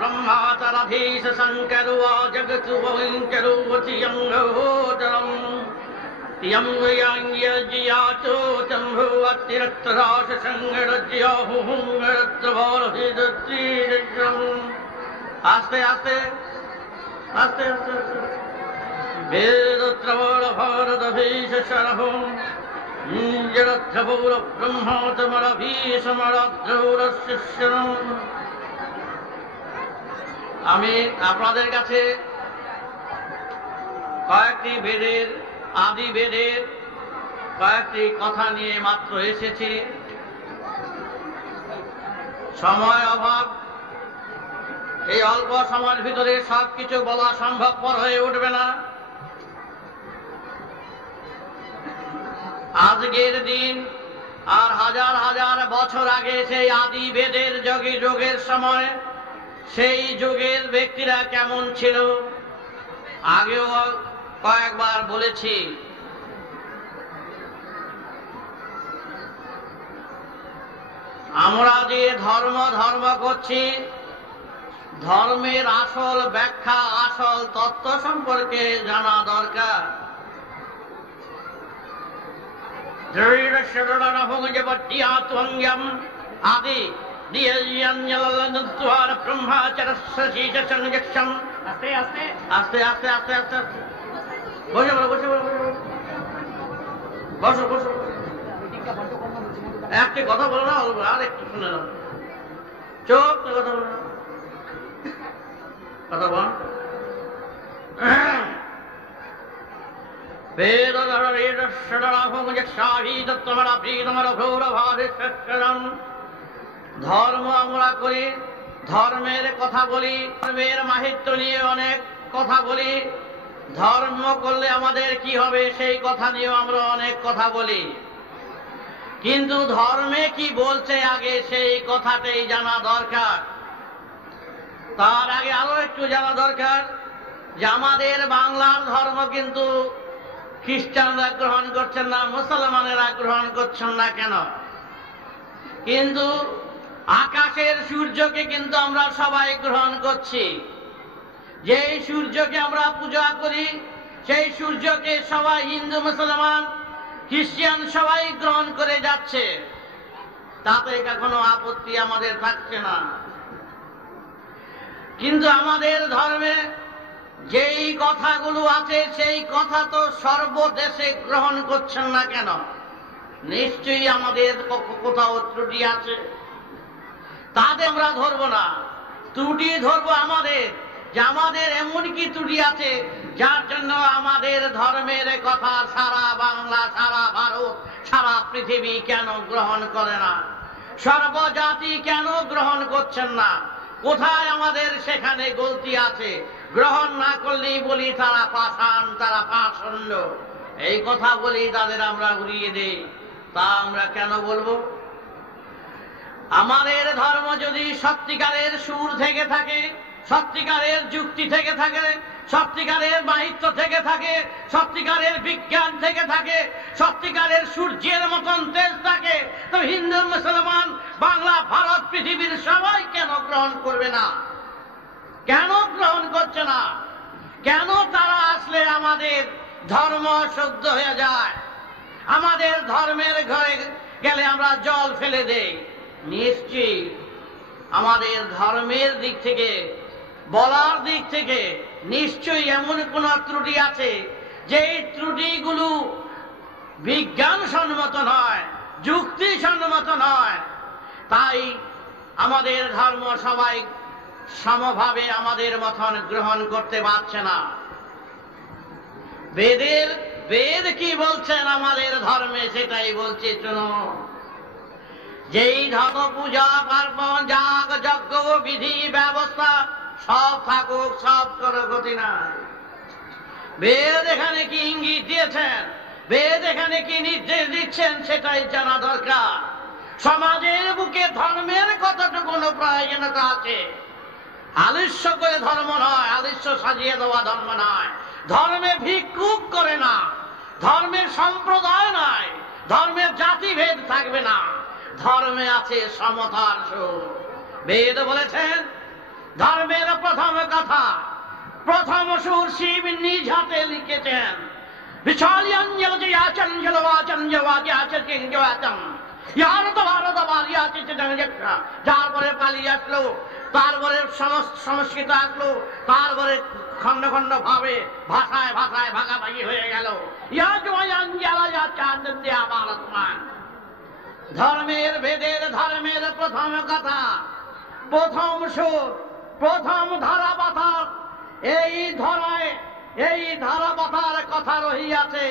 ब्रह्मातरधीश शंकरो जगतु वंकरो वचियंगोदरम यं यंगियाचो चंभु अतिरक्तराश संगरज्याहुंगरत्रवारहिदत्रीजम् आस्ते आस्ते आस्ते आस्ते वेदत्रवण भारतभीष शरहं जरत्रवूर ब्रह्मातमरभीषमरद्रौरशिष्यम् আমি আপনাদের কাছে কয়েকটি বেদের আদি বেদের কয়েকটি কথা নিয়ে মাত্র এসেছি। সময় অভাব, এই অল্প সময়ের ভিতরে সবকিছু বলা সম্ভবপর হয়ে উঠবে না। আজকের দিন আর হাজার হাজার বছর আগে সেই আদি বেদের যুগের সময় সেই যুগের ব্যক্তিরা কেমন ছিল আগেও কয়েকবার বলেছি। আমরা যে ধর্ম করছি, ধর্মের আসল ব্যাখ্যা আসল তত্ত্ব সম্পর্কে জানা দরকার। আদি আস্তে আস্তে আস্তে আস্তে আস্তে আস্তে বসে বলো বসে বলো বসো বসো। একটি কথা বলো না, আর একটু শুনে নাও। চোখ কথা বলো, কথা বল। ধর্ম আমরা করি, ধর্মের কথা বলি, ধর্মের মাহাত্ম্য নিয়ে অনেক কথা বলি। ধর্ম করলে আমাদের কি হবে সেই কথা নিয়েও আমরা অনেক কথা বলি, কিন্তু ধর্মে কি বলছে আগে সেই কথাটাই জানা দরকার। তার আগে আরো একটু জানা দরকার যে আমাদের বাংলার ধর্ম কিন্তু খ্রিস্টানরা গ্রহণ করছেন না, মুসলমানেরা গ্রহণ করছেন না কেন? কিন্তু আকাশের সূর্যকে কিন্তু আমরা সবাই গ্রহণ করছি। যেই সূর্যকে আমরা পূজা করি সেই সূর্যকে সবাই হিন্দু মুসলমান খ্রিস্টান সবাই গ্রহণ করে যাচ্ছে, তাতে কোনো আপত্তি আমাদের থাকছে না। কিন্তু আমাদের ধর্মে যেই কথাগুলো আছে সেই কথা তো সর্বদেশে গ্রহণ করছেন না কেন? নিশ্চয়ই আমাদের কোথাও ত্রুটি আছে, তাদের আমরা ধরবো না, ত্রুটি ধরবো আমাদের, যে আমাদের এমন কি ত্রুটি আছে যার জন্য আমাদের ধর্মের কথা সারা বাংলা, সারা ভারত, সারা পৃথিবী কেন গ্রহণ করে না? সর্বজাতি কেন গ্রহণ করছেন না? কোথায় আমাদের সেখানে গলতি আছে? গ্রহণ না করলেই বলি তারা পাষাণ, তারা পাষণ্ড, এই কথা বলি তাদের আমরা উড়িয়ে দেই। তা আমরা কেন বলবো? আমাদের ধর্ম যদি সত্যিকারের সুর থেকে থাকে, সত্যিকারের যুক্তি থেকে থাকে, সত্যিকারের মাহিত্য থেকে থাকে, সত্যিকারের বিজ্ঞান থেকে থাকে, সত্যিকারের সূর্যের মতন তেজ থাকে, তো হিন্দু মুসলমান বাংলা ভারত পৃথিবীর সবাই কেন গ্রহণ করবে না? কেন গ্রহণ করছে না? কেন তারা আসলে আমাদের ধর্ম শুদ্ধ হয়ে যায়? আমাদের ধর্মের ঘরে গেলে আমরা জল ফেলে দেই। নিশ্চয়ই আমাদের ধর্মের দিক থেকে, বলার দিক থেকে নিশ্চয়ই এমন কোন ত্রুটি আছে যে ত্রুটিগুলো বিজ্ঞানসম্মত নয়, যুক্তিসম্মত নয়। তাই আমাদের ধর্ম সবাই সমভাবে আমাদের মতন গ্রহণ করতে পারছে না। বেদ কি বলছেন আমাদের ধর্মে সেটাই বলছে, শোনো। যেই ধর্ম পূজা পার্বণ যাগ যজ্ঞ বিধি ব্যবস্থা সব থাকুক, সব কোনো গতি নাই। বেদ এখানে কি ইঙ্গিত দিয়েছেন বেদ এখানে কি নির্দেশ দিচ্ছেন সেটাই জানা দরকার। সমাজের বুকে ধর্মের কতটুকু প্রয়োজনীয়তা আছে। আলস্য করে ধর্ম নয়, আলস্য সাজিয়ে দেওয়া ধর্ম নয়। ধর্মে ভিক্ষুক করে না, ধর্মের সম্প্রদায় নয়, ধর্মের জাতিভেদ থাকবে না, ধর্মে আছে সমতার সুর। বেদ বলেছেন ধর্মের প্রথম কথা, প্রথম সুর শিব নিজ হাতে লিখেছেন। তারপরে পালি আসলো, তারপরে সংস্কৃত আসলো, তারপরে খন্ড খন্ড ভাবে ভাষায় ভাষায় ভাগাভাগি হয়ে গেল। ধর্মের বেদের ধর্মের প্রথম কথা, প্রথম সুর, প্রথম ধারা পাথার। এই ধরায় এই ধারা পাথার কথা রহিয়াছে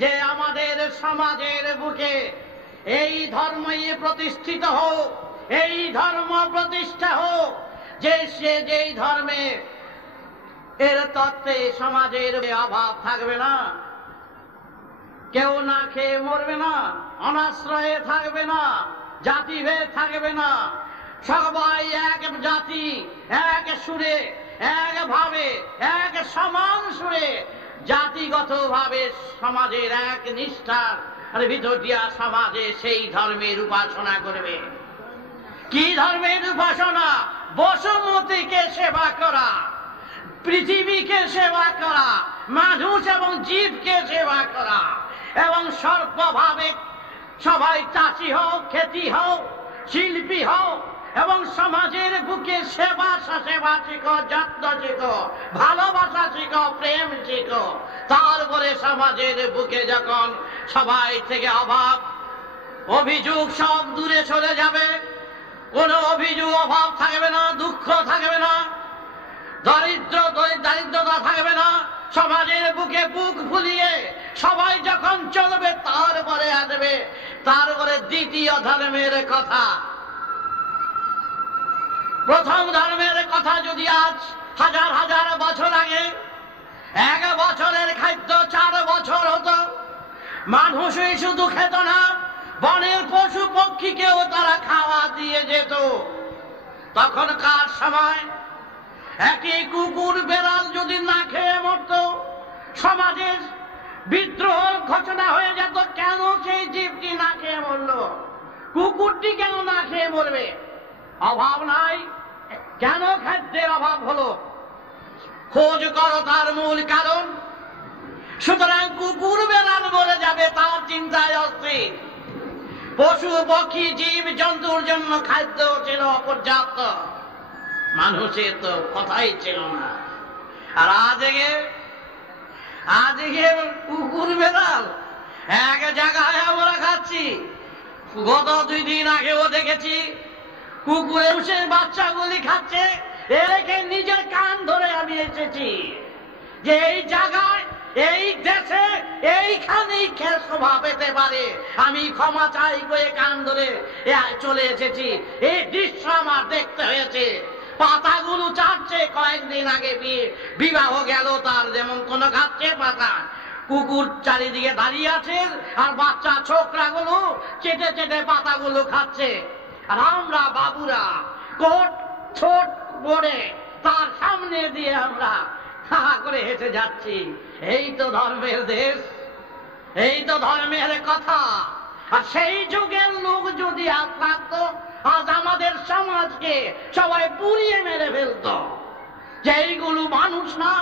যে আমাদের সমাজের বুকে এই ধর্মই প্রতিষ্ঠিত হোক, এই ধর্ম প্রতিষ্ঠা হোক, যে সে যেই ধর্মে এর তত্ত্বে সমাজের অভাব থাকবে না, কেউ না খেয়ে মরবে না, অনাশ্রয়ে থাকবে না, জাতিভেদ থাকবে না, সবাই এক জাতি, এক সুরে, একভাবে, এক সমান সুরে, জাতিগত ভাবে সমাজের এক নিষ্ঠার ভিতর দিয়া সমাজে সেই ধর্মের উপাসনা করবে। কি ধর্মের উপাসনা? বসুমতীকে সেবা করা, পৃথিবীকে সেবা করা, মানুষ এবং জীবকে সেবা করা, এবং সর্বভাবে সবাই চাষি হোক, খেতি হোক, শিল্পী হোক, এবং সমাজের বুকে সেবা শিখো, যত্ন শিখো, ভালোবাসা শিখো, প্রেম শিখো। তারপরে সমাজের বুকে যখন সবাই থেকে অভাব অভিযোগ সব দূরে চলে যাবে, কোনো অভিযোগ অভাব থাকবে না, দুঃখ থাকবে না, দারিদ্রতা থাকবে না, সমাজের বুকে বুক ফুলিয়ে সবাই যখন চলবে, তারপরে আসবে তারপরে দ্বিতীয় ধর্মের কথা। প্রথম ধর্মের কথা যদি আজ হাজার হাজার বছর আগে এক বছরের খাদ্য 4 বছর হতো, মানুষই শুধু খেত না, বনের পশু পক্ষীকেও তারা খাওয়া দিয়ে যেত। তখনকার সময় একটি কুকুর বেড়াল যদি না খেয়ে মরত, সমাজের বিদ্রোহ ঘোষণা হয়ে যেত। কেন সেই জীবটি না খেয়ে মরল? কুকুরটি কেন না খেয়ে মরবে? অভাব নাই, কেন খাদ্যের অভাব হলো? খোঁজ করো তার মূল কারণ। সুতরাং কুকুর বেড়াল মরে যাবে তার চিন্তায় অস্থির। পশু পক্ষী জীব জন্তুর জন্য খাদ্য ছিল অপর্যাপ্ত, মানুষের তো কথাই ছিল না। আর আজকে কুকুর বেড়াল এক জায়গায় আমরা খাচ্ছি। গত 2 দিন আগেও দেখেছি কুকুরে উঠে বাচ্চাগুলি খাচ্ছে। একে নিজের কান ধরে আমি এসেছি যে এই জায়গায়, এই দেশে এইখানেই স্বভাব পেতে পারে। আমি ক্ষমা চাই করে কান ধরে চলে এসেছি। এই দৃশ্য আমার দেখতে হয়েছে। পাতাগুলো চাটছে, কয়েকদিন আগে বিবাহ গেল তার, যেমন কোন খাচ্ছে পাতা। কুকুর চারিদিকে দাঁড়িয়ে আছে, আর বাচ্চা ছোকরাগুলো চেটে চেটে পাতাগুলো খাচ্ছে। আর আমরা বাবুরা কোট ছোট পরে তার সামনে দিয়ে আমরা হা করে হেঁটে যাচ্ছি। এই তো ধর্মের দেশ, এই তো ধর্মের কথা। আর সেই যুগের লোক যদি আজ থাকতো, আজ আমাদের সমাজকে সবাই পুড়িয়ে মেরে ফেলত। যে এইগুলো মানুষ না,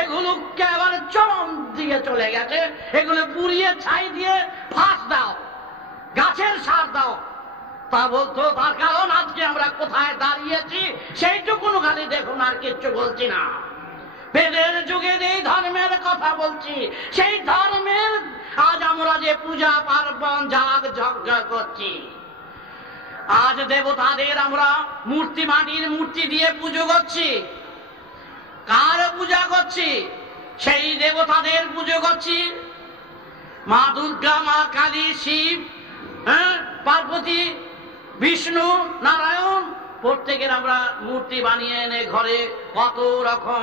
এগুলো একেবারে চরম দিকে চলে গেছে, এগুলো পুড়িয়ে ছাই দিয়ে ফাঁস দাও, গাছের সার দাও। তা বলতো, তার কারণ আজকে আমরা কোথায় দাঁড়িয়েছি সেইটুকুন খালি দেখুন, আর কিচ্ছু বলছি না। বেদের যুগে এই ধর্মের কথা বলছি, সেই ধর্মের আজ আমরা যে পূজা পার্বণ যাগ যজ্ঞ করছি, আজ দেবতাদের আমরা মূর্তি, মাটির মূর্তি দিয়ে পুজো করছি। কার পূজা করছি? সেই দেবতাদের পুজো করছি। মা দুর্গা, মা কালী, শিব, পার্বতী, বিষ্ণু, নারায়ণ, প্রত্যেকের আমরা মূর্তি বানিয়ে এনে ঘরে কত রকম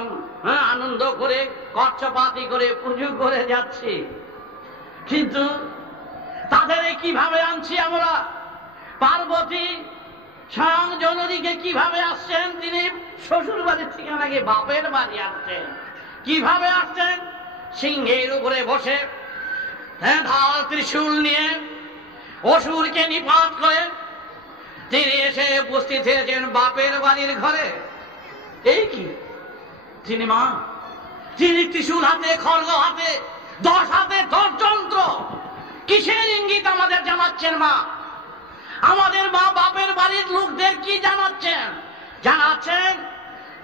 আনন্দ করে খরচাপাতি করে পুজো করে যাচ্ছি। কিন্তু তাদের কিভাবে আনছি আমরা? পার্বতী স্বয়ং জননীকে কিভাবে আসছেন? তিনি শ্বশুর বাড়ির থেকে নাকি বাপের বাড়ি আসছেন। কিভাবে আসছেন? সিংহের উপরে বসে, ঢাল ত্রিশূল নিয়ে অসুরকে নিপাত করে তিনি এসে উপস্থিত হয়েছেন বাপের বাড়ির ঘরে। এই কি তিনি মা? তিনি ত্রিশূল হাতে, খড়গ হাতে, 10 হাতে 10 যন্ত্র। কিসের ইঙ্গিত আমাদের জানাচ্ছেন মা? আমাদের মা বাপের বাড়ির লোকদের কি জানাচ্ছেন? জানাচ্ছেন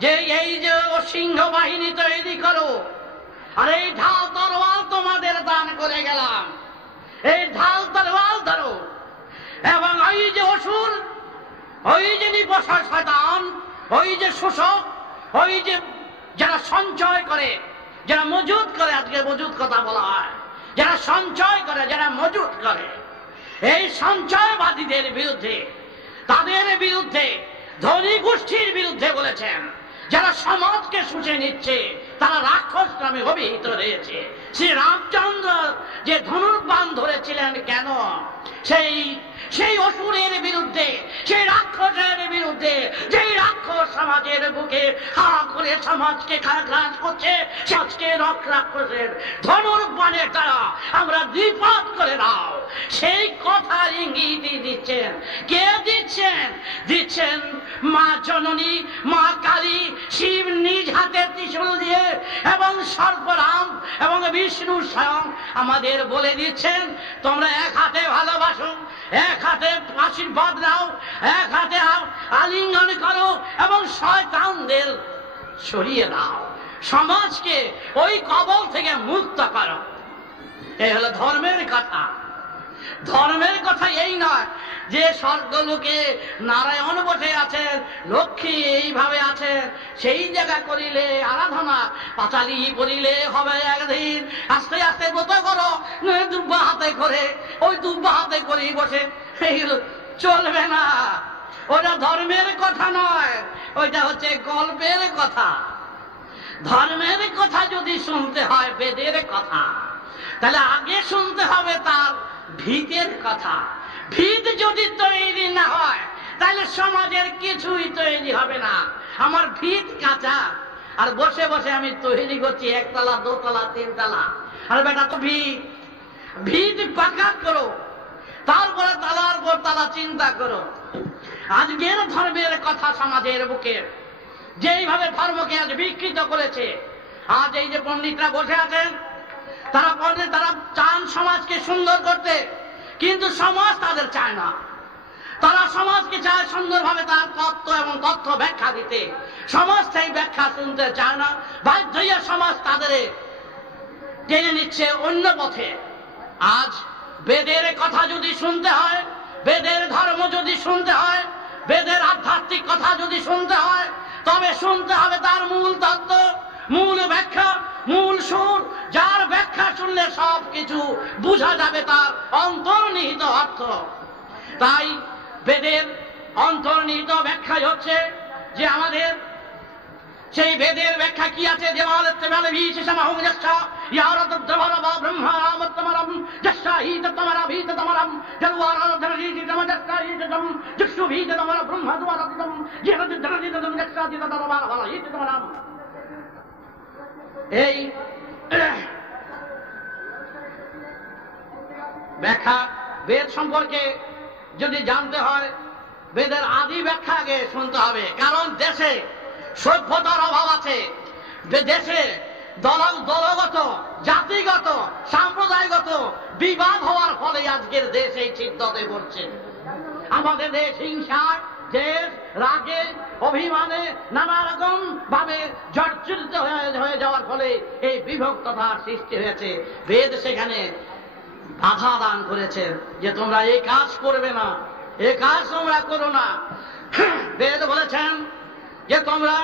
যে এই যে সিংহ বাহিনী তৈরি করো, আর এই ঢাল তরোয়াল তোমাদের দান করে গেলাম, এই ঢাল তরোয়াল ধরো। এবং ওই যে অসুর, ওই যে নিপসা শয়তান, ওই যে শোষক, ওই যে যারা সঞ্চয় করে, যারা মজুদ করে, আজকে মজুদ কথা বলা হয়, যারা সঞ্চয় করে, যারা মজুদ করে, এই সঞ্চয়বাদীদের বিরুদ্ধে, তাদের বিরুদ্ধে, ধনী গোষ্ঠীর বিরুদ্ধে বলেছেন। যারা সমাজকে শুষে নিচ্ছে তারা রাক্ষস নামে অভিহিত রয়েছে। শ্রী রামচন্দ্র যে ধনুর্বাণ ধরেছিলেন কেন? সেই অসুরের বিরুদ্ধে, সেই রাক্ষসের বিরুদ্ধে, যেই রাক্ষস সমাজের বুকে হা করে সমাজকে গ্রাস করছে, সমাজকে রাক্ষসের ধনুর্বাণের দ্বারা আমরা দ্বিপাত করে দাও, সেই কথার ইঙ্গিত দিচ্ছেন। কে দিচ্ছেন? দিচ্ছেন মা জননী, মা কালী, শিব নিজ হাতে ত্রিশূল দিয়ে, এবং সর্বরাম এবং বিষ্ণু স্বয়ং আমাদের বলে দিচ্ছেন, তোমরা এক হাতে ভালোবাসো, এক হাতে আশীর্বাদ নাও, এক হাতে আলিঙ্গন করো এবং শয়তানদের সরিয়ে দাও, সমাজকে ওই কবল থেকে মুক্ত করো। এই হলো ধর্মের কথা। ধর্মের কথা এই নয় যে স্বর্গলোকে নারায়ণ বসে আছেন, লক্ষ্মী এইভাবে আছেন, সেই জায়গা করিলে আরাধনা, পাঁচালি করিলে হবে একদিন, আস্তে আস্তে ব্রত করো, দুব্বা হাতে করে, ওই দুব্বা হাতে করেই বসে, এইগুলো চলবে না। ওটা ধর্মের কথা নয়, ওইটা হচ্ছে গল্পের কথা। ধর্মের কথা যদি শুনতে হয় বেদের কথা, তাহলে আগে শুনতে হবে তার ভিতের কথা। ভিত যদি তৈরি না হয় তাহলে সমাজের কিছুই তৈরি হবে না। আমার ভিত কাঁচা, আর বসে বসে আমি তৈরি করছি 1 তলা 2 তলা 3 তলা। আর বেটা তো ভিত পাকা করো, তারপরে তালার পর তালা চিন্তা করো। আজকের ধর্মের কথা সমাজের বুকে যেইভাবে ধর্মকে আজ বিকৃত করেছে, আজ এই যে পণ্ডিতরা বসে আছেন, তারা চান সমাজকে সুন্দর করতে, কিন্তু সমাজ তাদের চায় না। তারা সমাজকে চায় সুন্দরভাবে তার তত্ত্ব এবং তথ্য ব্যাখ্যা দিতে, সমাজ সেই ব্যাখ্যা শুনতে চায় না। বাধ্য হইয়া সমাজ তাদের টেনে নিচ্ছে অন্য পথে। আজ বেদের কথা যদি শুনতে হয়, বেদের ধর্ম যদি শুনতে হয়, বেদের আধ্যাত্মিক কথা যদি শুনতে হয়, তবে শুনতে হবে তার মূল তত্ত্ব, মূল ব্যাখ্যা, মূল সুর, যার ব্যাখ্যা শুনলে সব কিছু বোঝা যাবে তার অন্তর্নিহিত অর্থ। তাই বেদের অন্তর্নিহিত ব্যাখ্যাই হচ্ছে যে আমাদের সেই বেদের ব্যাখ্যা কি আছে? এই ব্যাখ্যা বেদ সম্পর্কে যদি জানতে হয়, বেদের আদি ব্যাখ্যা আগে শুনতে হবে। কারণ দেশে সভ্যতার অভাব আছে, দেশে দলগত, জাতিগত, সাম্প্রদায়িকত বিবাদ হওয়ার ফলে আজকের দেশ এই চিন্তাতে পড়ছে। আমাদের দেশ হিংসায়, দেশ রাগে, অভিমানে নানা রকম ভাবে জর্জরিত হয়ে যাওয়ার ফলে এই বিভক্ততার সৃষ্টি হয়েছে। বেদ সেখানে বাধা দান করেছে যে তোমরা এই কাজ করবে না, এই কাজ তোমরা করো না। বেদ বলেছেন যে তোমরা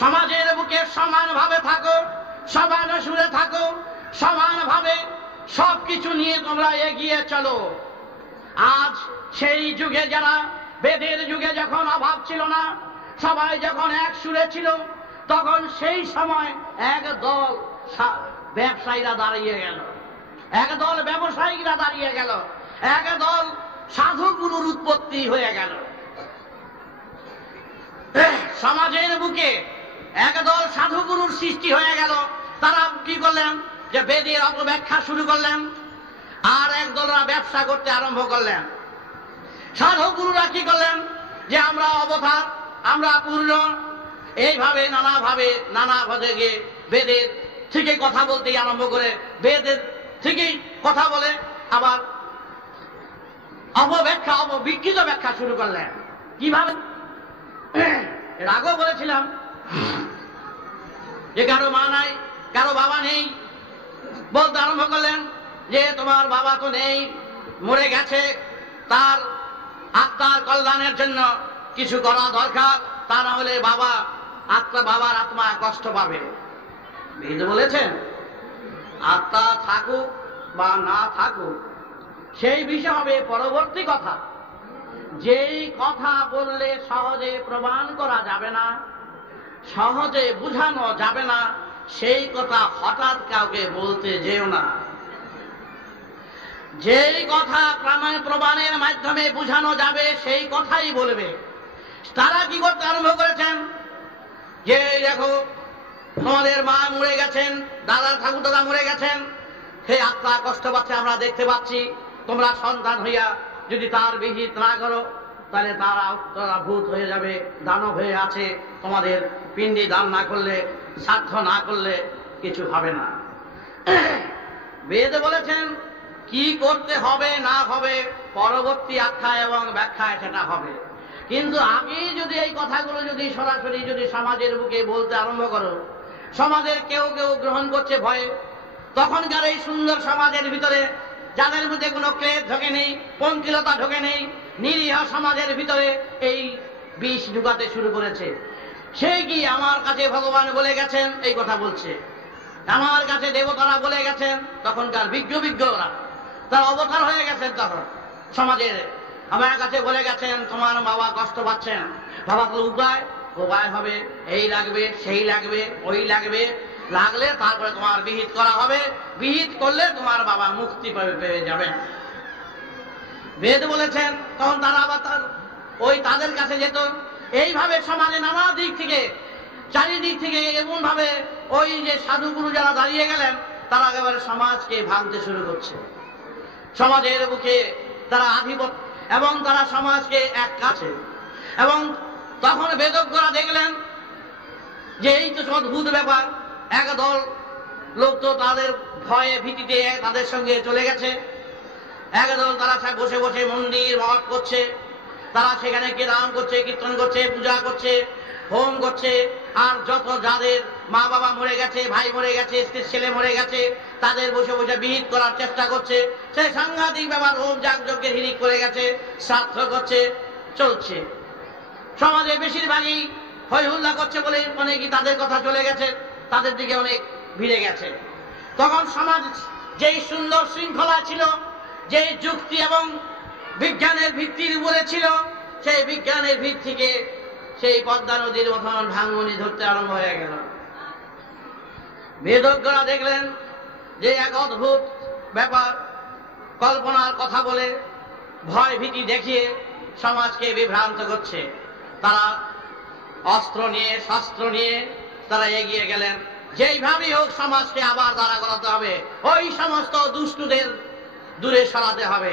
সমাজের বুকে সমানভাবে থাকো, সমান সুরে থাকো, সমানভাবে সবকিছু নিয়ে তোমরা এগিয়ে চলো। আজ সেই যুগে, যারা বেদের যুগে যখন অভাব ছিল না, সবাই যখন এক সুরে ছিল, তখন সেই সময় এক দল ব্যবসায়ীরা দাঁড়িয়ে গেল। একদল ব্যবসায়ীরা দাঁড়িয়ে গেল, একদল সাধুগুরুর উৎপত্তি হয়ে গেল। সমাজের বুকে একদল সাধুগুরুর সৃষ্টি হয়ে গেল। তারা কি করলেন, যে বেদের অপব্যাখ্যা শুরু করলেন, আর একদলরা ব্যবসা করতে আরম্ভ করলেন। সাধুগুরুরা কি করলেন, যে আমরা অবতার, আমরা পূর্ণ, এইভাবে নানাভাবে গিয়ে বেদের থেকে কথা বলতেই আরম্ভ করে, বেদের থেকেই কথা বলে আবার অপব্যাখ্যা, অপবিকৃত ব্যাখ্যা শুরু করলেন। কিভাবে? এর আগেও বলেছিলাম যে কারো মা নাই, কারো বাবা নেই, বলতে আরম্ভ করলেন যে তোমার বাবা তো নেই, মরে গেছে, তার আত্মার কল্যাণের জন্য কিছু করা দরকার, তা না হলে বাবার আত্মা কষ্ট পাবে। বেদ বলেছেন আত্মা থাকুক বা না থাকুক সেই বিষয় হবে পরবর্তী কথা। যেই কথা বললে সহজে প্রমাণ করা যাবে না, সহজে বুঝানো যাবে না, সেই কথা হঠাৎ কাউকে বলতে যেও না। যেই কথা প্রমাণের মাধ্যমে বুঝানো যাবে সেই কথাই বলবে। তারা কি করতে আরম্ভ করেছেন, যে দেখো তোমাদের মা মরে গেছেন, দাদা ঠাকুরদাদা মরে গেছেন, সেই আত্মা কষ্ট পাচ্ছে আমরা দেখতে পাচ্ছি, তোমরা সন্তান হইয়া যদি তার বিহিত না করো তাহলে তারা ভূত হয়ে যাবে, দানব হয়ে আছে, তোমাদের পিণ্ডি দান না করলে, শ্রাদ্ধ না করলে কিছু হবে না। বেদ বলেছেন কি করতে হবে না হবে পরবর্তী আখ্যা এবং ব্যাখ্যায় সেটা হবে। কিন্তু আগেই যদি এই কথাগুলো যদি সরাসরি যদি সমাজের বুকে বলতে আরম্ভ করো, সমাজের কেউ কেউ গ্রহণ করছে ভয়ে। তখনকার এই সুন্দর সমাজের ভিতরে যাদের মধ্যে কোনো ক্লেদ ঢোকে নেই, পঙ্কিলতা ঢোকে নেই, নিরীহ সমাজের ভিতরে এই বিষ ঢুকাতে শুরু করেছে। সেই কি আমার কাছে ভগবান বলে গেছেন এই কথা বলছে, আমার কাছে দেবতারা বলে গেছেন, তখনকার বিজ্ঞরা তারা অবতার হয়ে গেছেন। তখন সমাজের আমার কাছে বলে গেছেন তোমার বাবা কষ্ট পাচ্ছেন, বাবা তো উপায় হবে, এই লাগবে, সেই লাগবে, ওই লাগবে, লাগলে তারপরে তোমার বিহিত করা হবে, বিহিত করলে তোমার বাবা মুক্তি পেয়ে যাবেন। বেদ বলেছেন। তখন তারা আবার তাদের কাছে যেত। এইভাবে সমাজে নানা দিক থেকে, চারিদিক থেকে এমন ভাবে ওই যে সাধুগুরু যারা দাঁড়িয়ে গেলেন, তারা একেবারে সমাজকে ভাঙতে শুরু করছে। সমাজের বুকে তারা আধিপত্য এবং তারা সমাজকে এক কাছে। এবং তখন বেদজ্ঞরা দেখলেন যে এই তো অদ্ভুত ব্যাপার, একদল লোক তো তাদের ভয়ে ভীতিতে তাদের সঙ্গে চলে গেছে। একদল তারা বসে বসে মন্দির মঠ করছে, তারা সেখানে কীর্তন করছে, কীর্তন করছে, পূজা করছে, হোম করছে। আর যত যাদের মা বাবা মরে গেছে, ভাই মরে গেছে, স্ত্রীর ছেলে মরে গেছে, তাদের বসে বসে বিহিত করার চেষ্টা করছে। সে সাংঘাতিক ব্যাপার, হোম যাগযজ্ঞের হিরিক করে গেছে, শ্রাদ্ধ করছে, চলছে। সমাজে বেশিরভাগই হই হুল্লা করছে বলে অনেকই তাদের কথা চলে গেছে, তাদের দিকে অনেক ভিড়ে গেছে। তখন সমাজ যেই সুন্দর শৃঙ্খলা ছিল, যেই যুক্তি এবং বিজ্ঞানের ভিত্তির উপরে ছিল, সেই বিজ্ঞানের ভিত থেকে সেই পদ্মা নদীর মতন ভাঙনি ধরতে আরম্ভ হয়ে গেল। বেদজ্ঞরা দেখলেন যে এক অদ্ভুত ব্যাপার, কল্পনার কথা বলে ভয় ভীতি দেখিয়ে সমাজকে বিভ্রান্ত করছে। তারা অস্ত্র নিয়ে, শস্ত্র নিয়ে তারা এগিয়ে গেলেন। যেইভাবেই হোক সমাজকে আবার দাঁড়া করাতে হবে, ওই সমস্ত দুষ্টুদের দূরে সরাতে হবে।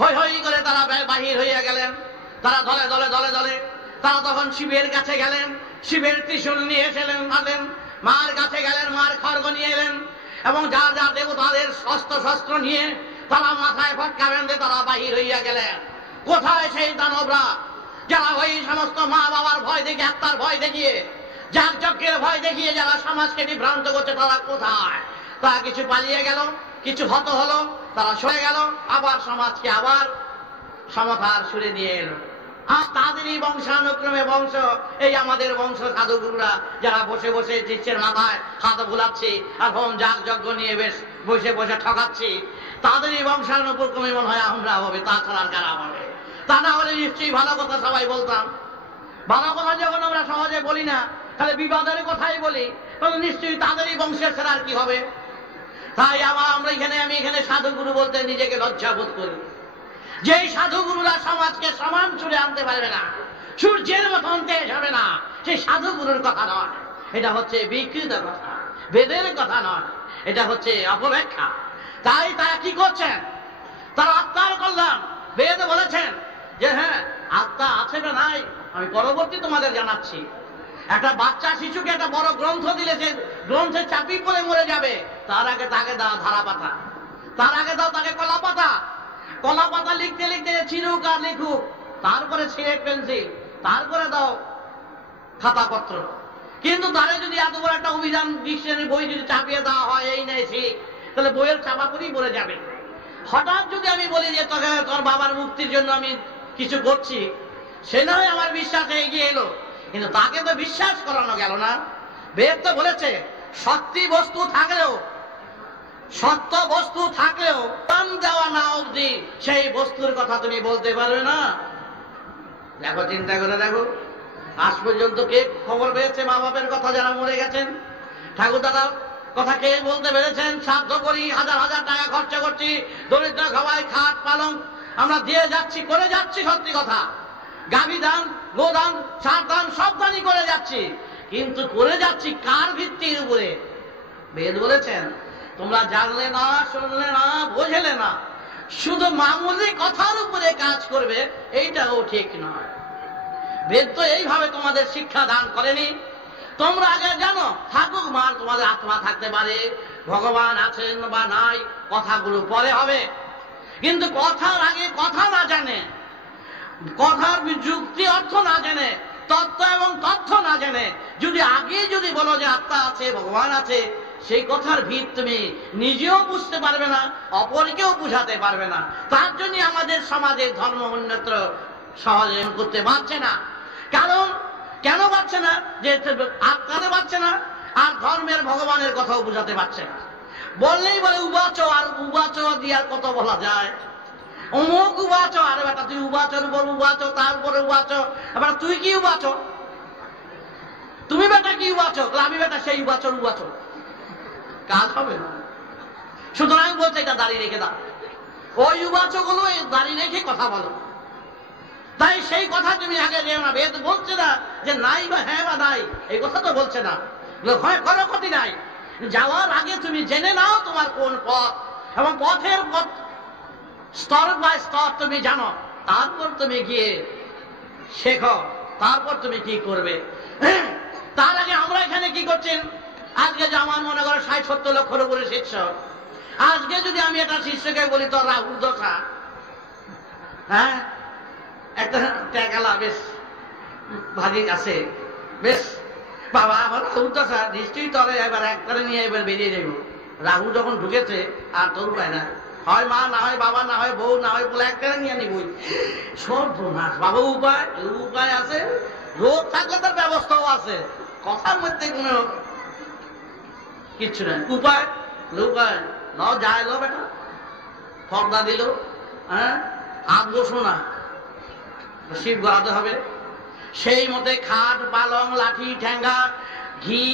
হই হই করে তারা বাহির হইয়া গেলেন। তারা দলে দলে দলে দলে তারা তখন শিবের কাছে গেলেন, শিবের ত্রিশূল নিয়ে এসেলেন, আসলেন, মার কাছে গেলেন, মার খড়গ নিয়ে এলেন, এবং যার যার দেবতাদের শস্ত্র নিয়ে তারা মাথায় ফটকা বেঁধে তারা বাহির হইয়া গেলেন। কোথায় সেই দানবরা যারা ওই সমস্ত মা বাবার ভয় দেখিয়ে, আত্মার ভয় দেখিয়ে, যাগযজ্ঞের ভয় দেখিয়ে যারা সমাজকে বিভ্রান্ত করছে, তারা কোথায়? তারা কিছু পালিয়ে গেল, কিছু হত হলো, তারা সরে গেল, আবার সমাজকে আবার সমতার সুরে দিয়ে এলো। আর তাদেরই বংশানুক্রমে বংশ, এই আমাদের বংশ সাধুগুরুরা যারা বসে বসে চিচ্ছের মাথায় হাত বুলাচ্ছি আর হোম যাগযজ্ঞ নিয়ে বেশ বসে বসে ঠকাচ্ছি, তাদেরই বংশানুক্রমে মনে হয় আমরা হবে, তাছাড়া কারা হবে? তা না হলে নিশ্চয়ই ভালো কথা সবাই বলতাম। ভালো কথা যখন আমরা সহজে বলি না, তাহলে বিবাদের কথাই বলি, তাহলে নিশ্চয়ই তাদেরই বংশের ছাড়া আর কি হবে? তাই আমি এখানে সাধুগুরু বলতে নিজেকে লজ্জা বোধ করি। যে সাধুগুরুরা সমাজকে সমান চুলে আনতে পারবে না, সূর্যের মতন তেজ হবে না, সেই সাধুগুরুর কথা নয়। এটা হচ্ছে বিকৃত কথা, বেদের কথা নয়, এটা হচ্ছে অপব্যাখ্যা। তাই তারা কি করছেন? তারা আত্মার কল্যাণ, বেদ বলেছেন যে হ্যাঁ আত্মা আছে না নাই আমি পরবর্তী তোমাদের জানাচ্ছি। একটা বাচ্চা শিশুকে একটা বড় গ্রন্থ দিলে সে গ্রন্থে চাপি পড়ে মরে যাবে, তার আগে তাকে দাও ধারা পাতা, তার আগে দাও তাকে কলা পাতা। কলা পাতা লিখতে লিখতে চিরুক আর লিখুক, তারপরে সিলেট পেন্সিল, তারপরে দাও খাতাপত্র। কিন্তু তারে যদি এত বড় একটা অভিযান ডিকশনারি বই যদি চাপিয়ে দেওয়া হয় এই নেই সে, তাহলে বইয়ের চাপা করেই পড়ে যাবে। হঠাৎ যদি আমি বলি যে তোকে তোর বাবার মুক্তির জন্য আমি কিছু করছি, সে নয় আমার বিশ্বাসে এগিয়ে এলো, কিন্তু তাকে তো বিশ্বাস করানো গেল না। বেদ তো বলেছে সত্যি বস্তু থাকলেও, সত্য বস্তু থাকলেও দান দেওয়া না অবধি সেই বস্তুর কথা তুমি বলতে পারবে না। দেখো, চিন্তা করে দেখো, আজ পর্যন্ত কে খবর পেয়েছে মা বাপের কথা যারা মরে গেছেন? ঠাকুর দাদার কথা কে বলতে পেরেছেন? শ্রাদ্ধ করি, হাজার হাজার টাকা খরচ করছি, দরিদ্র সবাই খাট পালং আমরা দিয়ে যাচ্ছি, করে যাচ্ছি, সত্যি কথা। গাভী দান, গোদান, সার দান সব দানই করে যাচ্ছি, কিন্তু করে যাচ্ছি কার ভিত্তির উপরে? বেদ বলেছেন তোমরা জানলে না, শুনলে না, বোঝলে না, শুধু মামুলি কথার উপরে কাজ করবে, এইটাও ঠিক নয়। বেদ তো এইভাবে তোমাদের শিক্ষা দান করেনি। তোমরা আগে জানো থাকুক মার তোমাদের আত্মা থাকতে পারে, ভগবান আছেন বা নাই কথাগুলো পরে হবে, কিন্তু কথার আগে কথা না জানে, কথার যুক্তি অর্থ না জেনে, তত্ত্ব এবং তথ্য না জেনে যদি আগে যদি বলো যে আত্মা আছে, ভগবান আছে, সেই কথার ভিত তুমি নিজেও বুঝতে পারবে না, অপরকেও বুঝাতে পারবে না। তার জন্য আমাদের সমাজের ধর্ম উন্নত সহজে করতে পারছে না। কারণ কেন পারছে না? যে আত্মাতে পারছে না, আর ধর্মের ভগবানের কথাও বুঝাতে পারছে না। বললেই বলে উবাচ, আর উবাচ দিয়ে আর কত বলা যায়? অমুক উবাচ, আরে বেটা তুই উবাচর উপর উবাচ, তারপরে উবাচ, এবার তুই কি উবাচ? তুমি বেটা কি উবাচ? আমি বেটা সেই উবাচর উবাচ, কাজ হবে না। সুতরাং বলছে এটা দাঁড়িয়ে রেখে দাও, ওই উবাচ গুলো দাঁড়িয়ে রেখে কথা বলো। তাই সেই কথা তুমি আগে যেও না। বেদ বলছে না যে নাই বা হ্যাঁ বা নাই, এই কথা তো বলছে না। কোনো ক্ষতি নাই, যাওয়ার আগে তুমি জেনে নাও তোমার কোন পথ, এবং পথের পথ স্তর বাই স্তর তুমি জানো, তারপর তুমি গিয়ে শেখো, তারপর তুমি কি করবে। তার আগে আমরা এখানে কি করছেন? আজকে যে আমার মনে করো ৬০-৭০ লক্ষের উপরে শিষ্য, আজকে যদি আমি একটা শিষ্যকে বলি তোর রাহুল দশা, হ্যাঁ একটা ট্যাকালা বেশ ভারী আছে, বেশ বাবা আমার রাহুল দশা, নিশ্চয়ই তরে এবার একবারে নিয়ে এবার বেরিয়ে যাইব। রাহু যখন ঢুকেছে আর তোর উপায় না, হয় মা, না হয় বাবা, না হয় বউ, না হয় বলে একবারে নিয়ে নিবই। সর্বনাশ। বাবা উপায়, উপায় আছে, রোগ থাকলে তার ব্যবস্থাও আছে, কথার মধ্যে কোনো কিচ্ছু নাই। উপায় উপায় ন যায় লো বেটা, ফর্দা দিল, হ্যাঁ আগ বসো না, শিব গড়াতে হবে, সেই মতে খাট পালং লাঠি ঠেঙ্গা ঘি।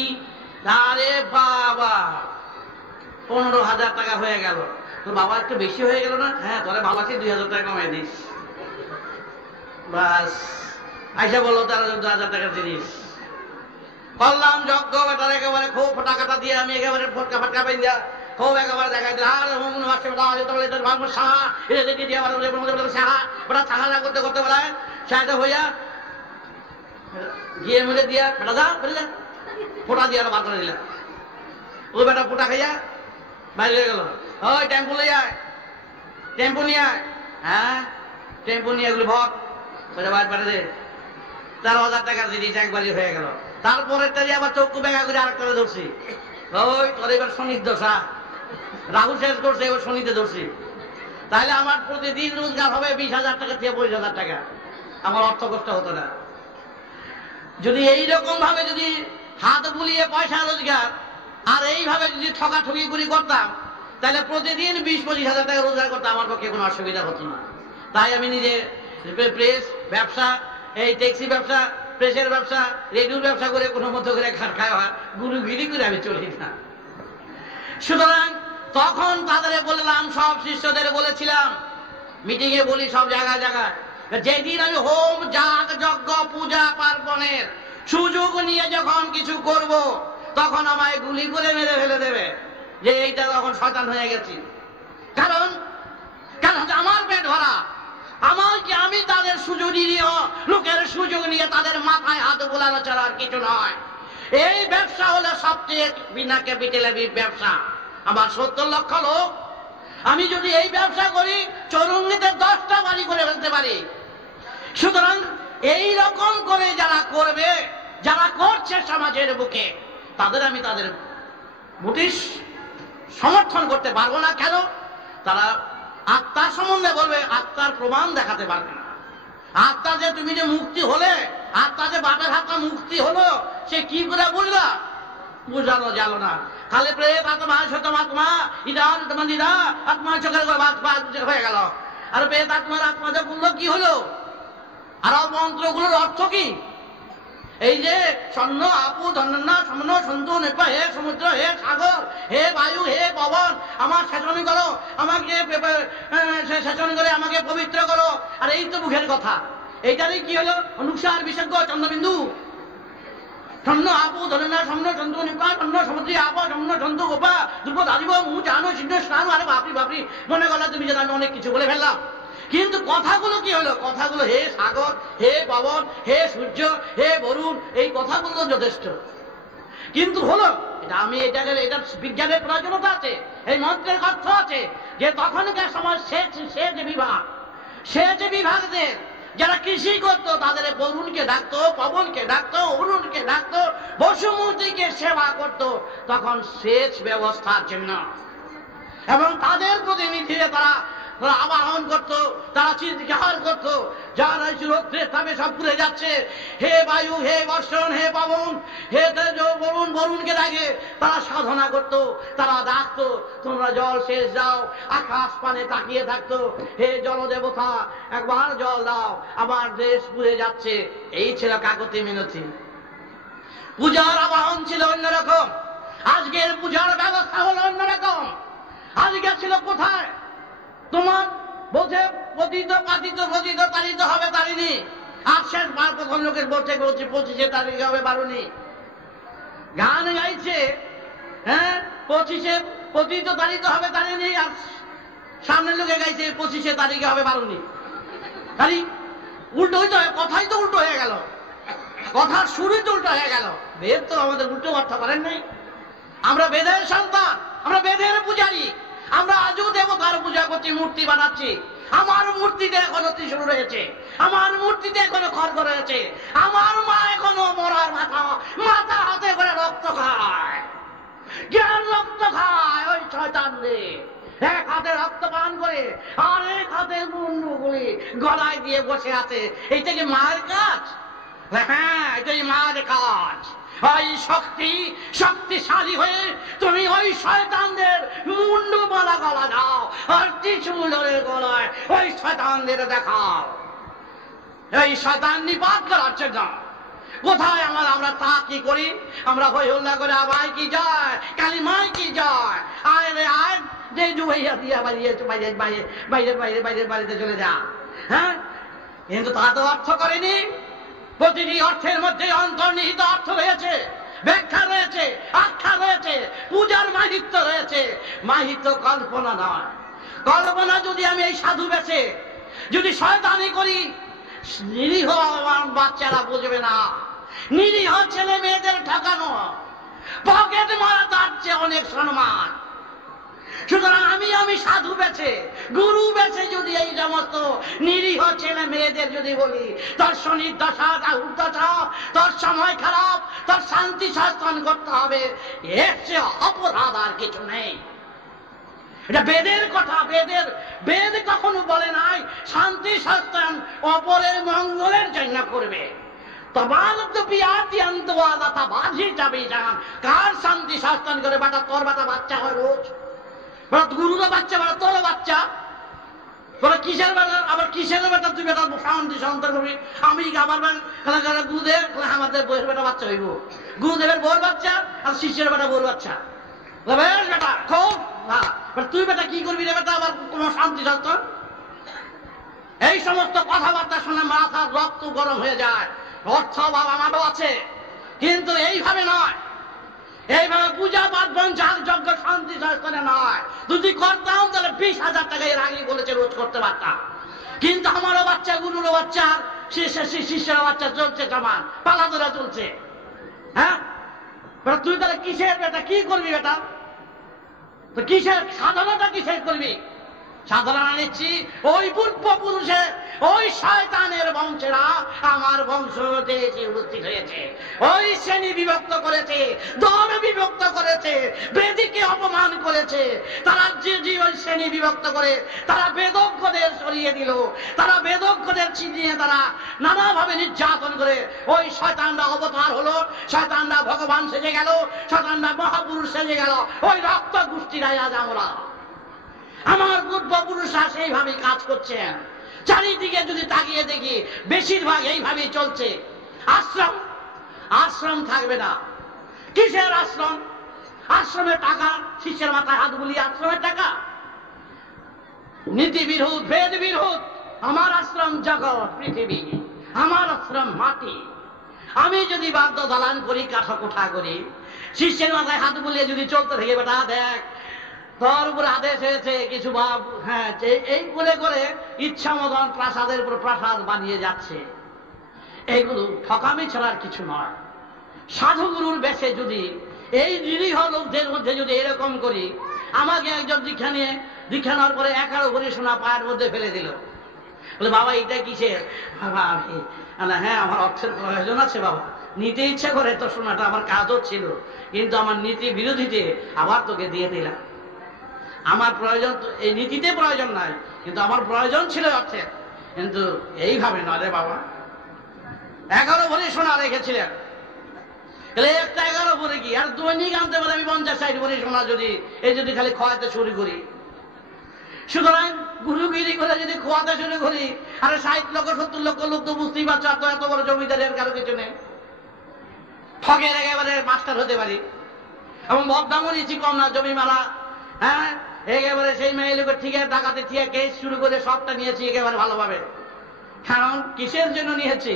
আরে বাবা 15,000 টাকা হয়ে গেল। তোর বাবা একটু বেশি হয়ে গেল না? হ্যাঁ তোরা বাবাকে 2,000 টাকা কমাই দিস। বাস আইসা বললো 13,000 টাকার জিনিস করলাম যজ্ঞ। বেটার একেবারে খুব ফোটা কাটা দিয়ে আমি একেবারে ফটকা ফাটকা পেন দিয়া খুব একেবারে দেখাই দিল। আর সাহা এটা দেখে দিয়ে আবার সাহা বেটা সাহা করতে করতে বেলায় সাহায্য হইয়া গিয়ে মুড়ে দিয়া বেটা যা বেড়ে যা ফোটা দিয়ে বার করে দিলাম। ও বেটা ফোটা খাইয়া বাইরে হয়ে গেল। ওই টেম্পু লই আয়, টেম্পু নিয়ে আয়। হ্যাঁ টেম্পু নিয়ে এগুলো ভর বাইরে পাঠে 13,000 টাকার জিনিস একবারই হয়ে গেল। তারপরে তারি আবার চক্ষু ব্যাগা করে আরেকটা ধরছি। ওই তোর এবার শনির দশা, রাহু শেষ করছে, এবার শনিতে ধরছি। তাহলে আমার প্রতিদিন রোজগার হবে 20,000 টাকা থেকে 25,000 টাকা, আমার অর্থ কষ্ট হতো না। যদি এইরকম ভাবে যদি হাত বুলিয়ে পয়সা রোজগার আর এইভাবে যদি ঠকাঠকি করে করতাম, তাহলে প্রতিদিন 20-25,000 টাকা রোজগার করতে আমার পক্ষে কোনো অসুবিধা হতো না। তাই আমি নিজে প্রেস ব্যবসা, এই ট্যাক্সি ব্যবসা, প্রেসের ব্যবসা, রেডিওর ব্যবসা করে কোনো মতো করে খাট খাওয়া গুরুগিরি করে আমি চলি না। সুতরাং তখন তাদের বললাম, সব শিষ্যদের বলেছিলাম, মিটিং এ বলি সব জায়গায় জায়গায়, যেদিন আমি হোম যাগ যজ্ঞ পূজা পার্বণের সুযোগ নিয়ে যখন কিছু করব, তখন আমায় গুলি করে মেরে ফেলে দেবে, যে এইটা তখন শয়তান হয়ে গেছি। কারণ আমার পেট ভরা, আমি তাদের সুযোগ নিয়ে, লোকের সুযোগ নিয়ে তাদের মাথায় হাত বোলানো ছাড়া আর কিছু নয়। এই ব্যবসা হলো সবচেয়ে বিনা ক্যাপিটালে ব্যবসা। আমার 70 লক্ষ লোক, আমি যদি এই ব্যবসা করি চৌরঙ্গিতে 10টা বাড়ি করে ফেলতে পারি। সুতরাং এই রকম করে যারা করবে, যারা করছে সমাজের বুকে, তাদের মোটেই সমর্থন করতে পারবো না। কেন? তারা আত্মার সম্বন্ধে বলবে, আত্মার প্রমাণ দেখাতে পারবে না। আত্মা যে তুমি যে মুক্তি হলে, আত্মা যে বাপের হাতে মুক্তি হলো, সে কি করে বুঝলা? বুঝানো গেল না। খালি প্রেত আত্মা সতম আত্মা ইদান মন্দিরা আত্মা চোখের হয়ে গেল। আর প্রেত আত্মার আত্মা যে বললো কি হলো? আর মন্ত্রগুলোর অর্থ কি? এই যে স্বর্ণ আপু ধন্যা সমন সন্তু নেপা, হে সমুদ্র, হে সাগর, হে বায়ু, হে পবন, আমার শাসনী করো, আমাকে শাসন করে আমাকে পবিত্র করো। আর এই তো মুখের কথা। এইটারই কি হলো? অনুসার বিশেজ্ঞ চন্দ্রবিন্দু। স্বর্ণ আপু ধন্যা সমন সন্তু নেপা, স্বর্ণ সমুদ্রী আপ সমন সন্তু গোপা দ্রুপদ আদিব মু জানো সিদ্ধ স্নান। আরে বাপরি বাপরি, মনে করলো তুমি যেন আমি অনেক কিছু বলে ফেললাম। কিন্তু কথাগুলো কি হলো? কথাগুলো হে সাগর, হে পবন, হে সূর্য, হে বরুণ, এই কথাগুলো যথেষ্ট। কিন্তু হলো এটা, আমি এটা বিজ্ঞানের প্রয়োজনীয়তা আছে, এই মন্ত্রের অর্থ আছে যে তখনকার সময় সেচ বিভাগদের যারা কৃষি করতো, তাদের বরুণকে ডাকতো, পবনকে ডাকতো, অরুণকে ডাকতো, বসুমতীকে সেবা করতো, তখন সেচ ব্যবস্থার জন্য। এবং তাদের প্রতিনিধিরা তারা আবাহন করতো, তারা চিৎকার করতো, যারা রৌদ্রের তাপে সব পুড়ে যাচ্ছে, হে বায়ু, হে বর্ষণ, হে পবন, হে বরুণ, বরুণকে ডাকে তারা সাধনা করতো, তারা ডাকতো, তোমরা জল শেষ যাও। আকাশ পানে তাকিয়ে থাকতো, হে জলদেবতা একবার জল দাও, আমার দেশ পুড়ে যাচ্ছে। এই ছিল কাকতি মিনতি। পূজার আবাহন ছিল অন্যরকম, আজকের পূজার ব্যবস্থা হলো অন্যরকম। আজকে ছিল কোথায়? তোমার বোঝে পতিত পাতিত পতিত তারিত হবে তারিণী, আর শেষ বার প্রথম লোকের বলছে 25শে তারিখে হবে বারুণী। গান গাইছে, হ্যাঁ 25শে পতিত তারিত হবে তারিণী, আর সামনের লোকে গাইছে 25শে তারিখে হবে বারুণী। খালি উল্টো হইতে হয়, কথাই তো উল্টো হয়ে গেল, কথার শুরুই তো উল্টো হয়ে গেল। বেদ তো আমাদের উল্টো অর্থ করেন নাই। আমরা বেদের সন্তান, আমরা বেদের পূজারী, আমরা আজও দেবতার পূজা করছি, মূর্তি বানাচ্ছি। আমার মূর্তিতে এখনো ত্রিশূল রয়েছে, আমার মূর্তিতে এখনো খড়গ রয়েছে, আমার মা এখনো মরার মাথা হাতে করে রক্ত খায়, জ্ঞান রক্ত খায় ওই শয়তানদের। এক হাতে রক্ত পান করে আর এক হাতে মুন্ডুগুলি গলায় দিয়ে বসে আছে। এইটা কি মায়ের কাজ? হ্যাঁ, এটাই মায়ের কাজ। ওই শক্তিশালী হয়ে তুমি ওই শয়তানদের মুন্ডু মালা গলা দাও, আর ত্রিশূলের গলায় ওই শয়তানদের দেখাও, এই শয়তান নিপাত করার জন্য। কোথায় আমরা তা কি করি? আমরা হই হল্লা করে আবাই কি যায়, কালী মাই কি যায়, আয় রে আয়, যে জুয়াইয়া দিয়া বাইরের বাড়িতে চলে যা। হ্যাঁ, কিন্তু তা তো অর্থ করেনি। প্রতিটি অর্থের মধ্যে অন্তর্নিহিত অর্থ রয়েছে, ব্যাখ্যা রয়েছে, আখ্যা রয়েছে, পূজার মাহিত্য রয়েছে। মাহিত্য কল্পনা নয়। কল্পনা যদি আমি এই সাধু বেছে যদি শয়তানি করি, নিরীহ বাচ্চারা বুঝবে না। নিরীহ ছেলে মেয়েদের ঠকানো, পকেট মারা তার চেয়ে অনেক সম্মান। সুতরাং আমি সাধু বেছে, গুরু বেছে যদি এই সমস্ত নিরীহ ছেলে মেয়েদের যদি বলি তোর শনির দশা, রাহুর দশা, তোর সময় খারাপ, তোর শান্তি শাসন করতে হবে, এর চেয়ে অপরাধ আর কিছু নেই। এটা বেদের কথা। বেদ কখনো বলে নাই শান্তি শাসন অপরের মঙ্গলের জন্য করবে। কার শান্তি শাসন করে? বেটা তোর বেটা বাচ্চা হয় রোজ, গুরুরা বাচ্চা, বেটা তোর বাচ্চা, তোরা কিসের বেটা, আবার কিসের বেটা তুই বেটা শান্তি সন্তান করবি? আমি আমার গুরুদেব, আমাদের বইয়ের বেটা বাচ্চা হইব, গুরুদেবের বউর বাচ্চা আর শিষ্যের বেটা বউর বাচ্চা। বেটা খুব তুই বেটা কি করবি রে বেটা, আবার কোন শান্তি শাস্ত্র? এই সমস্ত কথাবার্তা শুনে মাথার রক্ত গরম হয়ে যায়। অর্থ অভাব আমারও আছে, কিন্তু এইভাবে নয়, এইভাবে পূজা পার্বণ যাগ যজ্ঞ শান্তি শাস্ত্রে নয়। যদি করতাম তাহলে 20,000 টাকা এর আগে বলেছে রোজ করতে পারতাম, কিন্তু আমারও বাচ্চা, গুরুরও বাচ্চা, শিষ্যের বাচ্চা চলছে, সমান পালাদোরা চলছে। হ্যাঁ, তুই তাহলে কিসের বেটা, কি করবি বেটা? তো কিসের সাধনাটা কিসের করবি? সাধনা নিচ্ছি ওই পূর্বপুরুষের, ওই শয়তানের বংশেরা আমার বংশ দেশে উপস্থিত হয়েছে। ওই শ্রেণী বিভক্ত করেছে, দল বিভক্ত করেছে, বেদিকে অপমান করেছে। তারা যে ওই শ্রেণী বিভক্ত করে তারা বেদজ্ঞদের সরিয়ে দিল, তারা বেদজ্ঞদের ছিনিয়ে তারা নানাভাবে নির্যাতন করে ওই শয়তানরা অবতার হলো, শয়তানরা ভগবান সেজে গেল, শয়তানরা মহাপুরুষ সেজে গেল। ওই রক্ত গোষ্ঠীরাই আজ আমরা, আমার পূর্বপুরুষরা সেইভাবে কাজ করছেন। চারিদিকে যদি তাকিয়ে দেখি বেশিরভাগ এইভাবেই চলছে। আশ্রম, আশ্রম থাকবে না। কিসের আশ্রম? আশ্রমের টাকা, শিষ্যের মাথায় হাত বুলিয়ে আশ্রমের টাকা, নীতি বিরোধ, বেদ বিরোধ। আমার আশ্রম জগৎ পৃথিবী, আমার আশ্রম মাটি। আমি যদি বাদ্য দালান করি, কাঠা কোঠা করি, শিষ্যের মাথায় হাত বুলিয়ে যদি চলতে থাকে, বেটা দেখ তোর উপরে আদেশ হয়েছে কিছু ভাব, হ্যাঁ, এই করে করে ইচ্ছা মতন প্রাসাদের উপর প্রাসাদ বানিয়ে যাচ্ছে। এইগুলো ঠকামি ছাড়ার কিছু নয়। সাধুগুরুর বেশে যদি এই নিরীহ লোকদের মধ্যে যদি এরকম করি, আমাকে একজন দীক্ষা নেওয়ার পরে 11 ভরি সোনা পায়ের মধ্যে ফেলে দিল, বলে বাবা এটা কিসের? বাবা আমি, হ্যাঁ আমার অর্থের প্রয়োজন আছে বাবা, নিতে ইচ্ছা করে তো সোনাটা, আমার কাজও ছিল, কিন্তু আমার নীতি বিরোধীতে আবার তোকে দিয়ে দিলাম। আমার প্রয়োজন, এই নীতিতে প্রয়োজন নাই, কিন্তু আমার প্রয়োজন ছিল অর্থের, কিন্তু এইভাবে নয় রে বাবা। 11 ভরি সোনা রেখেছিলেন, একটা 11 ভরি কি আর দৈনিক আনতে পারে আমি 50-60 ভরি সোনা, যদি খালি খোয়াতে শুরু করি। সুতরাং গুরুগিরি করে যদি খোয়াতে শুরু করি, আরে 60 লক্ষ 70 লক্ষ লোক তো বুঝতেই পারছো, এত বড় জমিদারের কারো কিছু নেই, ঠগের একেবারে মাস্টার হতে পারি। এবং বদনামও নিচ্ছি কম না, জমি মারা, হ্যাঁ একেবারে সেই মেয়ে লোকের ঠিক ডাকাতে ঠিক কেস শুরু করে সবটা নিয়েছি একেবারে ভালোভাবে। কারণ কিসের জন্য নিয়েছি?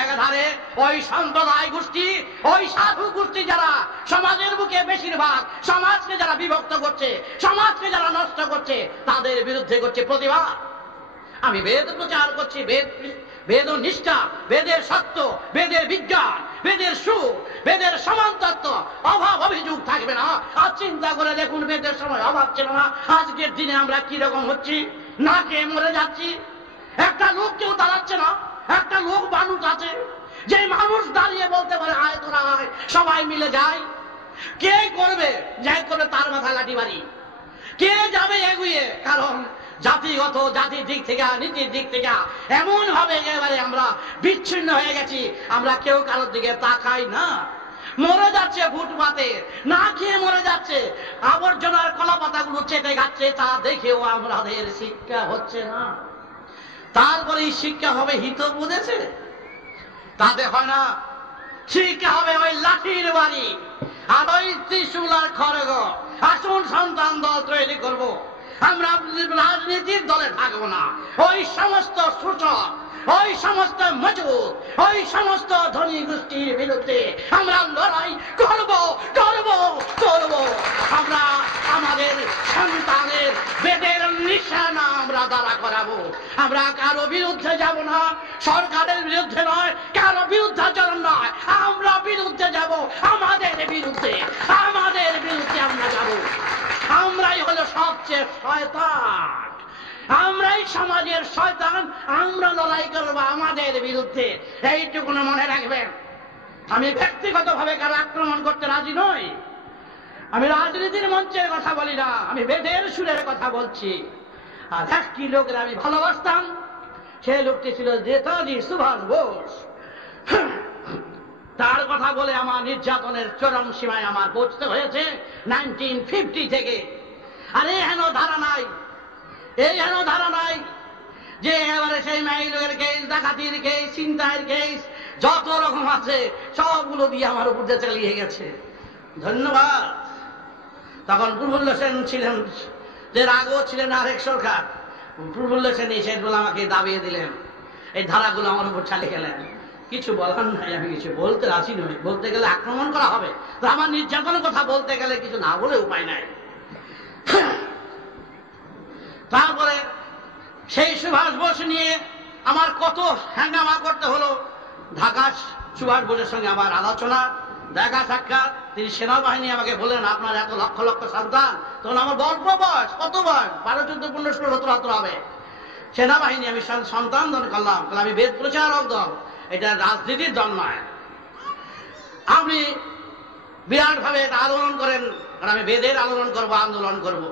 একধারে ওই সম্প্রদায় গোষ্ঠী, ওই সাধু গোষ্ঠী যারা সমাজের বুকে বেশিরভাগ সমাজকে যারা বিভক্ত করছে, সমাজকে যারা নষ্ট করছে, তাদের বিরুদ্ধে করছে প্রতিবাদ। আমি বেদ প্রচার করছি, বেদ নিষ্ঠা, বেদের সত্য, বেদের বিজ্ঞান, বেদের সুখ, বেদের সমান তত্ত্ব, অভাব অভিযোগ থাকবে না। আর চিন্তা করে দেখুন, বেদের সময় অভাব ছিল না, আজকের দিনে আমরা কিরকম হচ্ছি, না খেয়ে মরে যাচ্ছি। একটা লোক কেউ দাঁড়াচ্ছে না, একটা লোক মানুষ আছে, যে মানুষ দাঁড়িয়ে বলতে পারে আয় তোরা আয়, সবাই মিলে যায়। কে করবে? যাই করবে তার মাথায় লাঠি বাড়ি। কে যাবে এগিয়ে? কারণ জাতিগত, জাতির দিক থেকে, নীতির দিক থেকে এমন ভাবে একেবারে আমরা বিচ্ছিন্ন হয়ে গেছি, আমরা কেউ কারোর দিকে তাকাই না। মরে যাচ্ছে ফুটপাতে, না খেয়ে মরে যাচ্ছে, আবর্জনার কলা পাতাগুলো চেটে খাচ্ছে, তা দেখেও আমাদের শিক্ষা হচ্ছে না। তারপরে শিক্ষা হবে হিত বুঝেছে, তাতে হয় না। শিক্ষা হবে ওই লাঠির বাড়ি আর ওই ত্রিশূল আর খড়গ। আসুন সন্তান দল তৈরি করবো, আমরা রাজনীতির দলে থাকবো না। ওই সমস্ত সূচক, ওই সমস্ত মজুদ, ওই সমস্ত ধনী গোষ্ঠীর বিরুদ্ধে আমরা লড়াই করব করব করব। আমরা আমাদের সন্তানের বেদের নিশানা আমরা দাঁড়া করাবো। আমরা কারো বিরুদ্ধে যাব না, সরকারের বিরুদ্ধে নয়, কারো বিরুদ্ধাচরণ নয়, আমরা বিরুদ্ধে যাব, আমাদের বিরুদ্ধে, আমাদের বিরুদ্ধে আমরা যাব। আমরাই হলো সবচেয়ে শয়তান, আমরাই সমাজের শয়তান, আমরা লড়াই করবো আমাদের বিরুদ্ধে। এইটুকু মনে রাখবেন। আমি ব্যক্তিগতভাবে কারো আক্রমণ করতে রাজি নই, আমি রাজনীতির মঞ্চের কথা বলি না, আমি বেদের সুরের কথা বলছি। আর একটি লোকের আমি ভালোবাসতাম, সে লোকটি ছিল নেতাজি সুভাষ বোস। তার কথা বলে আমার নির্যাতনের চরম সীমায় আমার পৌঁছতে হয়েছে 1950 থেকে। আর এই হেন ধারা নাই, এই হেন ধারা নাই যে এবারে সেই মাইলের কেস, ডাকাতির কেস, ছিনতাইয়ের কেস যত রকম আছে সবগুলো দিয়ে আমার উপর দিয়ে চালিয়ে গেছে। ধন্যবাদ। তখন প্রফুল্ল সেন ছিলেন যে আগেও ছিলেন আরেক সরকার, প্রফুল্ল সেন সেগুলো আমাকে দাবিয়ে দিলেন, এই ধারাগুলো আমার উপর চালিয়ে গেলেন। কিছু বলার নাই, আমি কিছু বলতে রাজি নই। বলতে গেলে আক্রমণ করা হবে, তো আমার নির্যাতনের কথা বলতে গেলে কিছু না বলে উপায় নাই। তারপরে সেই সুভাষ বোস নিয়ে আমার কত হ্যাঙ্গামা করতে হলো। ঢাকা সুভাষ বোসের সঙ্গে আমার আলোচনা, দেখা সাক্ষাৎ। তিনি সেনাবাহিনী আমাকে বললেন, আপনার এত লক্ষ লক্ষ সন্তান। তখন আমার অল্প বয়স, কত বয়স, 12, 14, 15, 16, 17 হবে। সেনাবাহিনী আমি সন্তান ধরে করলাম, আমি বেদ প্রচারক দল, এটা রাজনীতির দল নয়। আপনি বিরাট ভাবে এটা আন্দোলন করেন, আর আমি বেদের আন্দোলন করবো, আন্দোলন করব।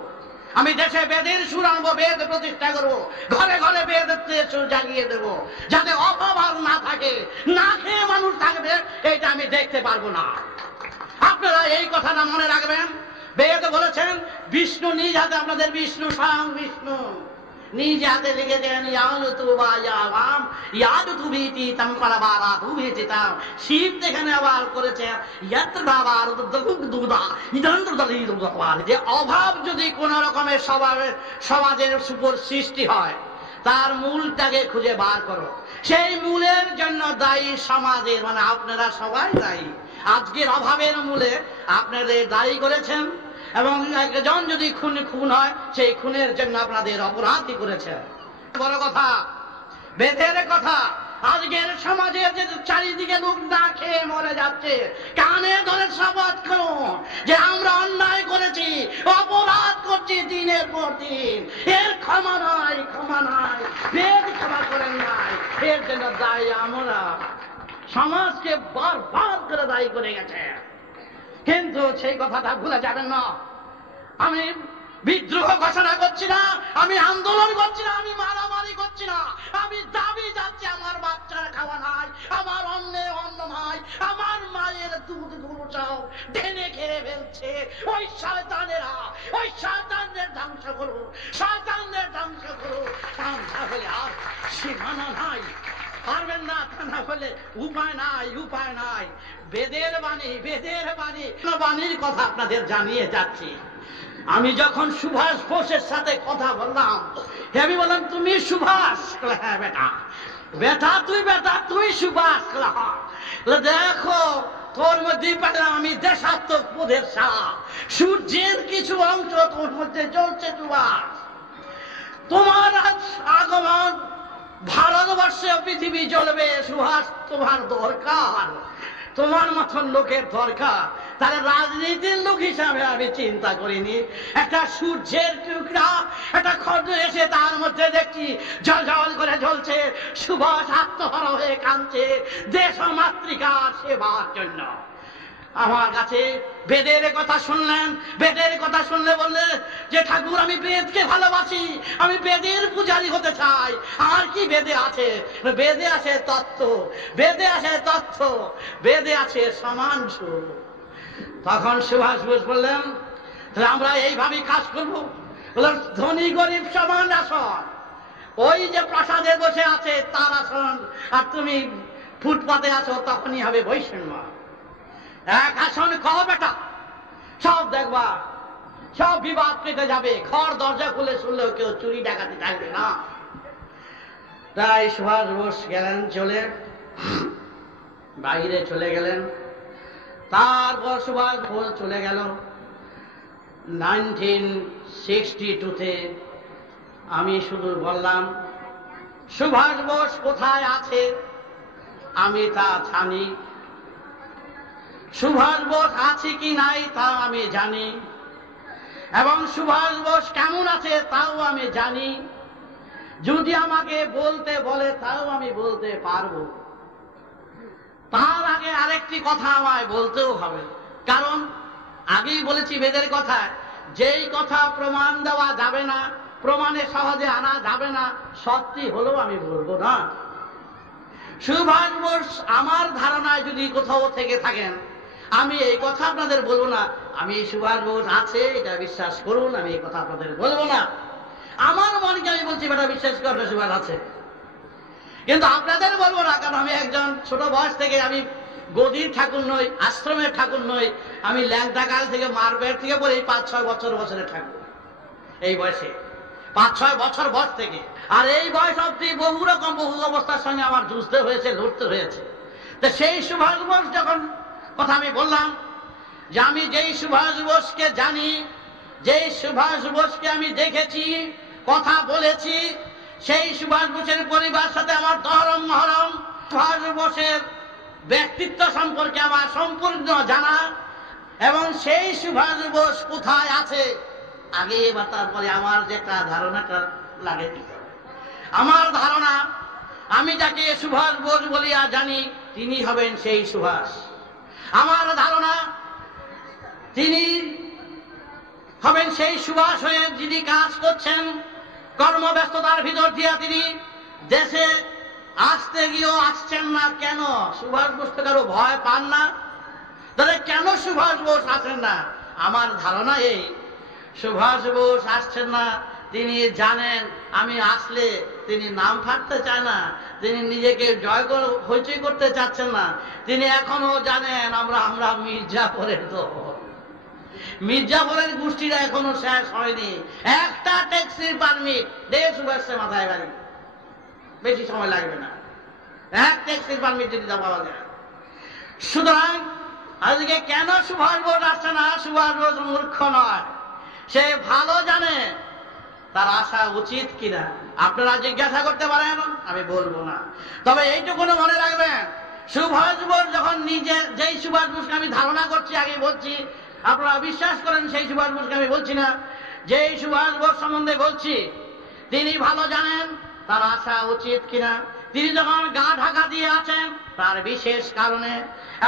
আমি দেশে বেদের সুর আনবো, বেদ প্রতিষ্ঠা করবো, ঘরে ঘরে বেদের সুর জাগিয়ে দেবো, যাতে অভাব আর না থাকে, না খেয়ে মানুষ থাকবে, এটা আমি দেখতে পারবো না। আপনারা এই কথাটা মনে রাখবেন। বেদ বলেছেন, বিষ্ণু নিজ হাতে, আপনাদের বিষ্ণু স্বয়ং বিষ্ণু নিজ হাতে লিখেছেন, শিব যেখানে আবার করেছেন, যে অভাব যদি কোন রকমের সমাজের উপর সৃষ্টি হয়, তার মূলটাকে খুঁজে বার করো। সেই মূলের জন্য দায়ী সমাজের, মানে আপনারা সবাই দায়ী। আজকের অভাবের মূলে আপনাদের দায়ী করেছেন, এবং একজন যদি খুন হয়, সেই খুনের জন্য আপনাদের অপরাধী করেছেন। বড় কথা, বেদের কথা। আজকের সমাজে যে চারিদিকে লোক না খেয়ে মরে যাচ্ছে, কানে ধরে শপথ করুন যে আমরা অন্যায় করেছি, অপরাধ করছি দিনের পর দিন, এর ক্ষমা নাই, ক্ষমা নাই, বেদ ক্ষমা করেন নাই, এর জন্য দায়ী আমরা। সমাজকে বারবার করে দায়ী করে গেছে, কিন্তু সেই কথাটা ভুলে যাবেন না। আমি বিদ্রোহ ঘোষণা করছি না, আমি আন্দোলন করছি না, আমি মারামারি করছি না, আমি দাবি যাচ্ছি, আমার বাচ্চার খাওয়া নাই, আমার অন্যের অন্ন নাই, আমার মায়ের দুধ গুলো চাও টেনে খেয়ে ফেলছে ওই শয়তানেরা। ওই শয়তানদের ধ্বংস করো, শয়তানদের ধ্বংস করো। তা হলে আর সীমানা নাই, পারবেন না, তা না হলে উপায় নাই, উপায় নাই। বেদের বাণী, বেদের বাণী, বাণীর কথা আপনাদের জানিয়ে যাচ্ছি। আমি যখন সুভাষ বোসের সাথে কথা বললাম, আমি বললাম, তুমি সুভাষ? হ্যাঁ বেটা, বেটা তুই, বেটা তুই সুভাষ? দেখো তোর মধ্যেই পেলাম আমি দেশাত্মক পদের সাপ, সূর্যের কিছু অংশ তোর মধ্যে জ্বলছে সুভাষ। তোমার আগমন ভারতবর্ষে পৃথিবী জ্বলবে সুভাষ, তোমার দরকার, তোমার মতন লোকের দরকার। তাহলে রাজনীতির লোক হিসাবে আমি চিন্তা করিনি। একটা সূর্যের টুকরা, একটা খন্ড এসে তার মধ্যে দেখছি জল জল করে জ্বলছে, সুভাষ আত্মহারা হয়ে কাঁদছে দেশ ও মাতৃকার সেবার জন্য। আমার কাছে বেদের কথা শুনলেন, বেদের কথা শুনলে বললে যে ঠাকুর আমি বেদকে ভালোবাসি, আমি বেদের পূজারী হতে চাই। আর কি বেদে আছে? বেদে আছে তত্ত্ব, বেদে আছে তথ্য, বেদে আছে সমান সুর। তখন সুভাষ বোস বললেন, তাহলে আমরা এইভাবেই কাজ করবো। বললাম, ধনী গরিব সমান আসন, ওই যে প্রাসাদে বসে আছে তার আসন, আর তুমি ফুটপাতে আছো, তখনই হবে বৈষম্য। এক আসন কহ বেটা, সব দেখবা, সব বিবাদ কেটে যাবে, ঘর দরজা খুলে শুনলেও কেউ চুরি ডাকাতি থাকবে না। তাই সুভাষ বোস গেলেন, চলে বাইরে চলে গেলেন। তারপর সুভাষ বোস চলে গেল 1962-তে। আমি শুধু বললাম, সুভাষ বোস কোথায় আছে আমি তা জানি, সুভাষ বোস আছে কি নাই তাও আমি জানি, এবং সুভাষ বোস কেমন আছে তাও আমি জানি। যদি আমাকে বলতে বলে তাও আমি বলতে পারবো। তার আগে আরেকটি কথা আমায় বলতেও হবে, কারণ আগেই বলেছি বেদের কথায়, যেই কথা প্রমাণ দেওয়া যাবে না, প্রমাণে সহজে আনা যাবে না, সত্যি হলেও আমি বলবো না। সুভাষ বোস আমার ধারণায় যদি কোথাও থেকে থাকেন, আমি এই কথা আপনাদের বলবো না। আমি সুভাষ বোস আছে এটা বিশ্বাস করুন, আমি এই কথা আপনাদের বলবো না। আমার মনকে আমি বলছি বেটা বিশ্বাস করবে সুভাষ আছে, কিন্তু আপনাদের বলবো না। কারণ আমি একজন ছোট বয়স থেকে, আমি গদির ঠাকুর নই, আশ্রমের ঠাকুর নই, আমি ল্যাংটা কাল থেকে মারপেট থেকে বলে 5-6 বছরের ঠাকুর। এই বয়সে 5-6 বছর বয়স থেকে। আর এই বয়স অব্দি বহু রকম বহু অবস্থার সঙ্গে আমার যুঝতে হয়েছে, লড়তে হয়েছে। তো সেই সুভাষ বোস যখন কথা আমি বললাম যে আমি যেই সুভাষ বোসকে জানি, যেই সুভাষ বোসকে আমি দেখেছি, কথা বলেছি, সেই সুভাষ বোসের পরিবার সাথে আমার দহরম মহরম, সুভাষ বোসের ব্যক্তিত্ব সম্পর্কে আমার সম্পূর্ণ জানা, এবং সেই সুভাষ বোস কোথায় আছে আগে বা তারপরে আমার যেটা ধারণাটা লাগে দিতে হবে। আমার ধারণা, আমি যাকে সুভাষ বোস বলিয়া জানি তিনি হবেন সেই সুভাষ। আমার ধারণা তিনি হবেন সেই সুভাষ হয়ে যিনি কাজ করছেন, কর্মব্যস্ততার ভিতর দিয়া তিনি দেশে আসতে গিয়েও আসছেন না। কেন? সুভাষ বোস তো কারো ভয় পান না, তাহলে কেন সুভাষ বোস আসেন না? আমার ধারণা এই, সুভাষ বোস আসছেন না, তিনি জানেন আমি আসলে তিনি নাম ফাটতে চায় না, তিনি নিজেকে জয় হইচই করতে চাচ্ছেন না। তিনি এখনো জানেন আমরা মির্জাপুরের দল, মির্জাপুরের গোষ্ঠীরা এখনো শেষ হয়নি। একটা ট্যাক্সির পারমিট দেশ সুভাষের মাথায় বাড়ি, বেশি সময় লাগবে না, এক ট্যাক্সির পারমিট যদি পাওয়া যায়। সুতরাং আজকে কেন সুভাষ বোস আসছে না? সুভাষ বোস মূর্খ নয়, সে ভালো জানে তার আসা উচিত কিনা। আপনারা জিজ্ঞাসা করতে পারেন, আমি বলবো না। তবে এইটুকু মনে রাখবেন, সুভাষ বোস যখন নিজের, যেই সুভাষ বোসকে আমি ধারণা করছি, আগে বলছি, আপনারা বিশ্বাস করেন সেই সুভাষ বোসকে আমি বলছি না, যেই সুভাষ বোস সম্বন্ধে বলছি তিনি ভালো জানেন তার আসা উচিত কিনা। তিনি যখন গা ঢাকা দিয়ে আছেন তার বিশেষ কারণে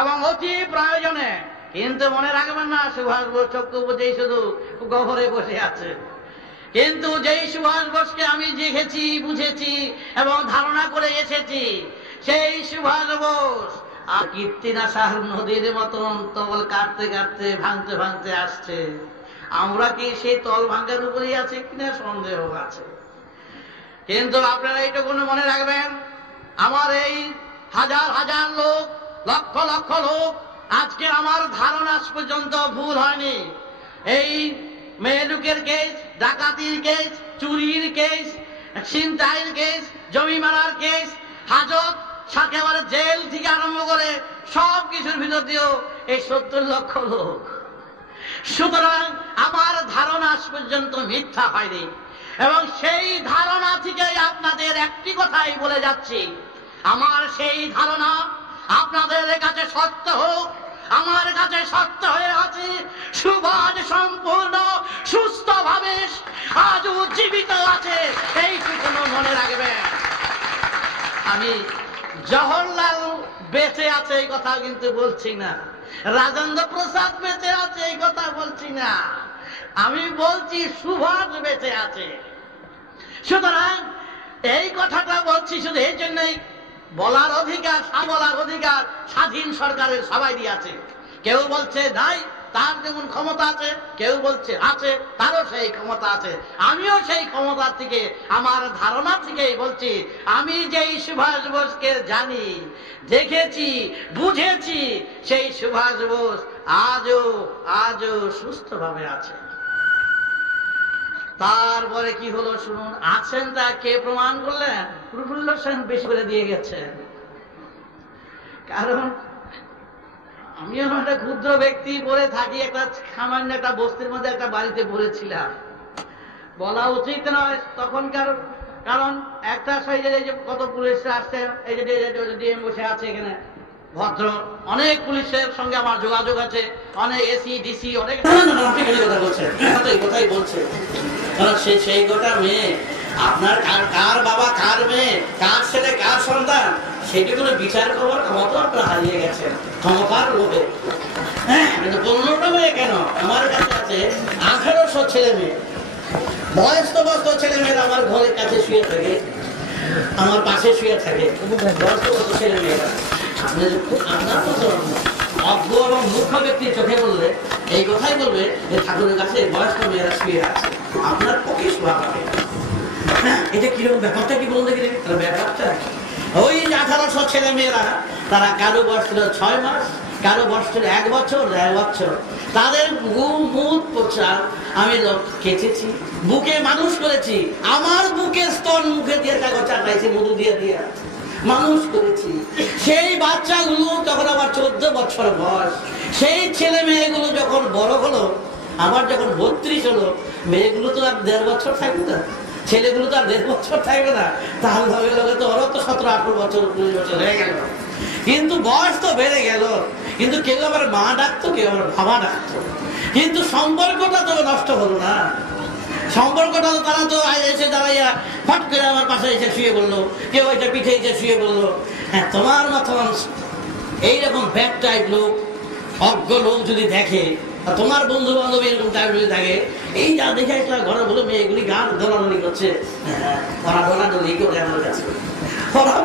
এবং অতি প্রয়োজনে। কিন্তু মনে রাখবেন না, সুভাষ বোস চক্ষু বুঝেই শুধু গহরে বসে আছে। কিন্তু যেই সুভাষ বোসকে আমি দেখেছি, বুঝেছি এবং ধারণা করে এসেছি, সেই সুভাষ বোস আর কীর্তিনাশার নদীর মতন তল কাটতে কাটতে ভাঙতে ভাঙতে আসছে। আমরা কি সেই তল ভাঙার উপরেই আছে কিনা সন্দেহ আছে। কিন্তু আপনারা এইটুকু মনে রাখবেন, আমার এই হাজার হাজার লোক, লক্ষ লক্ষ লোক, আজকে আমার ধারণা আজ পর্যন্ত ভুল হয়নি। এই মেয়েলুকের কেস, ডাকাতির কেস, চুরির কেস, ছিনতাইয়ের কেস, জমি মারার কেস, হাজত, একেবারে জেল থেকে আরম্ভ করে সব কিছুর ভিতর দিয়েও এই 70 লক্ষ লোক। সুতরাং আমার ধারণা আজ পর্যন্ত মিথ্যা হয়নি, এবং সেই ধারণা থেকে আপনাদের একটি কথাই বলে যাচ্ছি, আমার সেই ধারণা আপনাদের কাছে সত্য হোক, আমার কাছে সত্য হয়ে আছে। সুভাষ সম্পূর্ণ সুস্থভাবে আজও জীবিত আছে, এইটুকু মনে রাখবেন। আমি জওহরলাল বেঁচে আছে এই কথা কিন্তু বলছি না, রাজেন্দ্র প্রসাদ বেঁচে আছে এই কথা বলছি না, আমি বলছি সুভাষ বেঁচে আছে। সুতরাং এই কথাটা বলছি শুধু এই জন্যই, বলার অধিকার, বলার অধিকার স্বাধীন সরকারের সবাই আছে। কেউ বলছে নাই, তার যেমন ক্ষমতা আছে, কেউ বলছে আছে, তারও সেই ক্ষমতা আছে। আমিও সেই ক্ষমতার থেকে, আমার ধারণা থেকেই বলছি, আমি যেই সুভাষ বোসকে জানি, দেখেছি, বুঝেছি, সেই সুভাষ বোস আজও সুস্থভাবে আছে। তারপরে কি হলো শুনুন, আছেন তা কে প্রমাণ করলেন? প্রফুল্ল সেন বেশি করে দিয়ে গেছেন। কারণ আমিও একটা ক্ষুদ্র ব্যক্তি, পড়ে থাকি একটা সামান্য একটা বস্তির মধ্যে একটা বাড়িতে পড়েছিলাম। বলা উচিত নয় তখনকার, কারণ একটা সাইজের এই যে কত পুলিশরা আসছে, এই যে ডিএম বসে আছে এখানে, ভদ্র অনেক পুলিশের সঙ্গে আমার যোগাযোগ আছে, অনেক এসি ডিসি অনেক কথা বলছে, কথাই বলছে। সেই গোটা মেয়ে আপনার কার বাবা, কার মেয়ে, কার ছেলে, কার সন্তান, সেটি কোনো বিচার করবার ক্ষমতা আপনারা হারিয়ে গেছেন ক্ষমতার লোভে। হ্যাঁ, কিন্তু 15টা মেয়ে কেন, আমার কাছে আছে 1800 ছেলে মেয়ে, বয়স্ক ছেলে মেয়েরা আমার ঘরের কাছে শুয়ে থাকে, আমার পাশে শুয়ে থাকে, বয়স্ক ছেলে মেয়েরা। আপনার মতো অজ্ঞ এবং মূর্খ ব্যক্তি চোখে বললে এই কথাই বলবে যে ঠাকুরের কাছে বয়স্ক মেয়েরা শুয়ে আছে, আপনার পক্ষে শোয়া পাবে। এটা কিরকম ব্যাপারটা কি বলতে গেলে, ব্যাপারটা ওই 1800 ছেলে মেয়েরা, তারা কারো বয়স ছিল 6 মাস, কারো বয়স ছিল 1 বছর 1.5 বছর, তাদের মুখ পোছাক আমি কেচেছি, বুকে মানুষ করেছি, আমার বুকের স্তন মুখে দিয়ে কাগজ চাটাইছি, মধু দিয়ে দিয়ে মানুষ করেছি। সেই বাচ্চাগুলো তখন আমার 14 বছর বয়স, সেই ছেলে মেয়েগুলো যখন বড় হলো, আমার যখন 32 হলো, মেয়েগুলো তো আর 1.5 বছর থাকবে না, ছেলেগুলো তো আর 1.5 বছর থাকবে না, তাহলে লগে লগে তো ওরা তো 17-18 বছর 19 বছর হয়ে গেল, কিন্তু বয়স তো বেড়ে গেল। কিন্তু কেউ আবার মা ডাকতো, কেউ আবার বাবা ডাকতো, কিন্তু সম্পর্কটা তো নষ্ট হলো না। সম্পর্কটা তো তারা তো এসে দাঁড়াইয়া ফট করে আমার পাশে এসে শুয়ে বললো, কেউ এটা পিঠে এসে শুয়ে বললো, হ্যাঁ তোমার মতন এইরকম ব্যাড টাইপ লোক, অজ্ঞ লোক যদি দেখে, তোমার বন্ধু বান্ধব এরকম টাইপ যদি থাকে, এই যা দেখে একটা ঘরে বলো মেয়েগুলি গান দোলাদলি করছে, ওরা দোলাদলি করে আমার কাছে, ওরা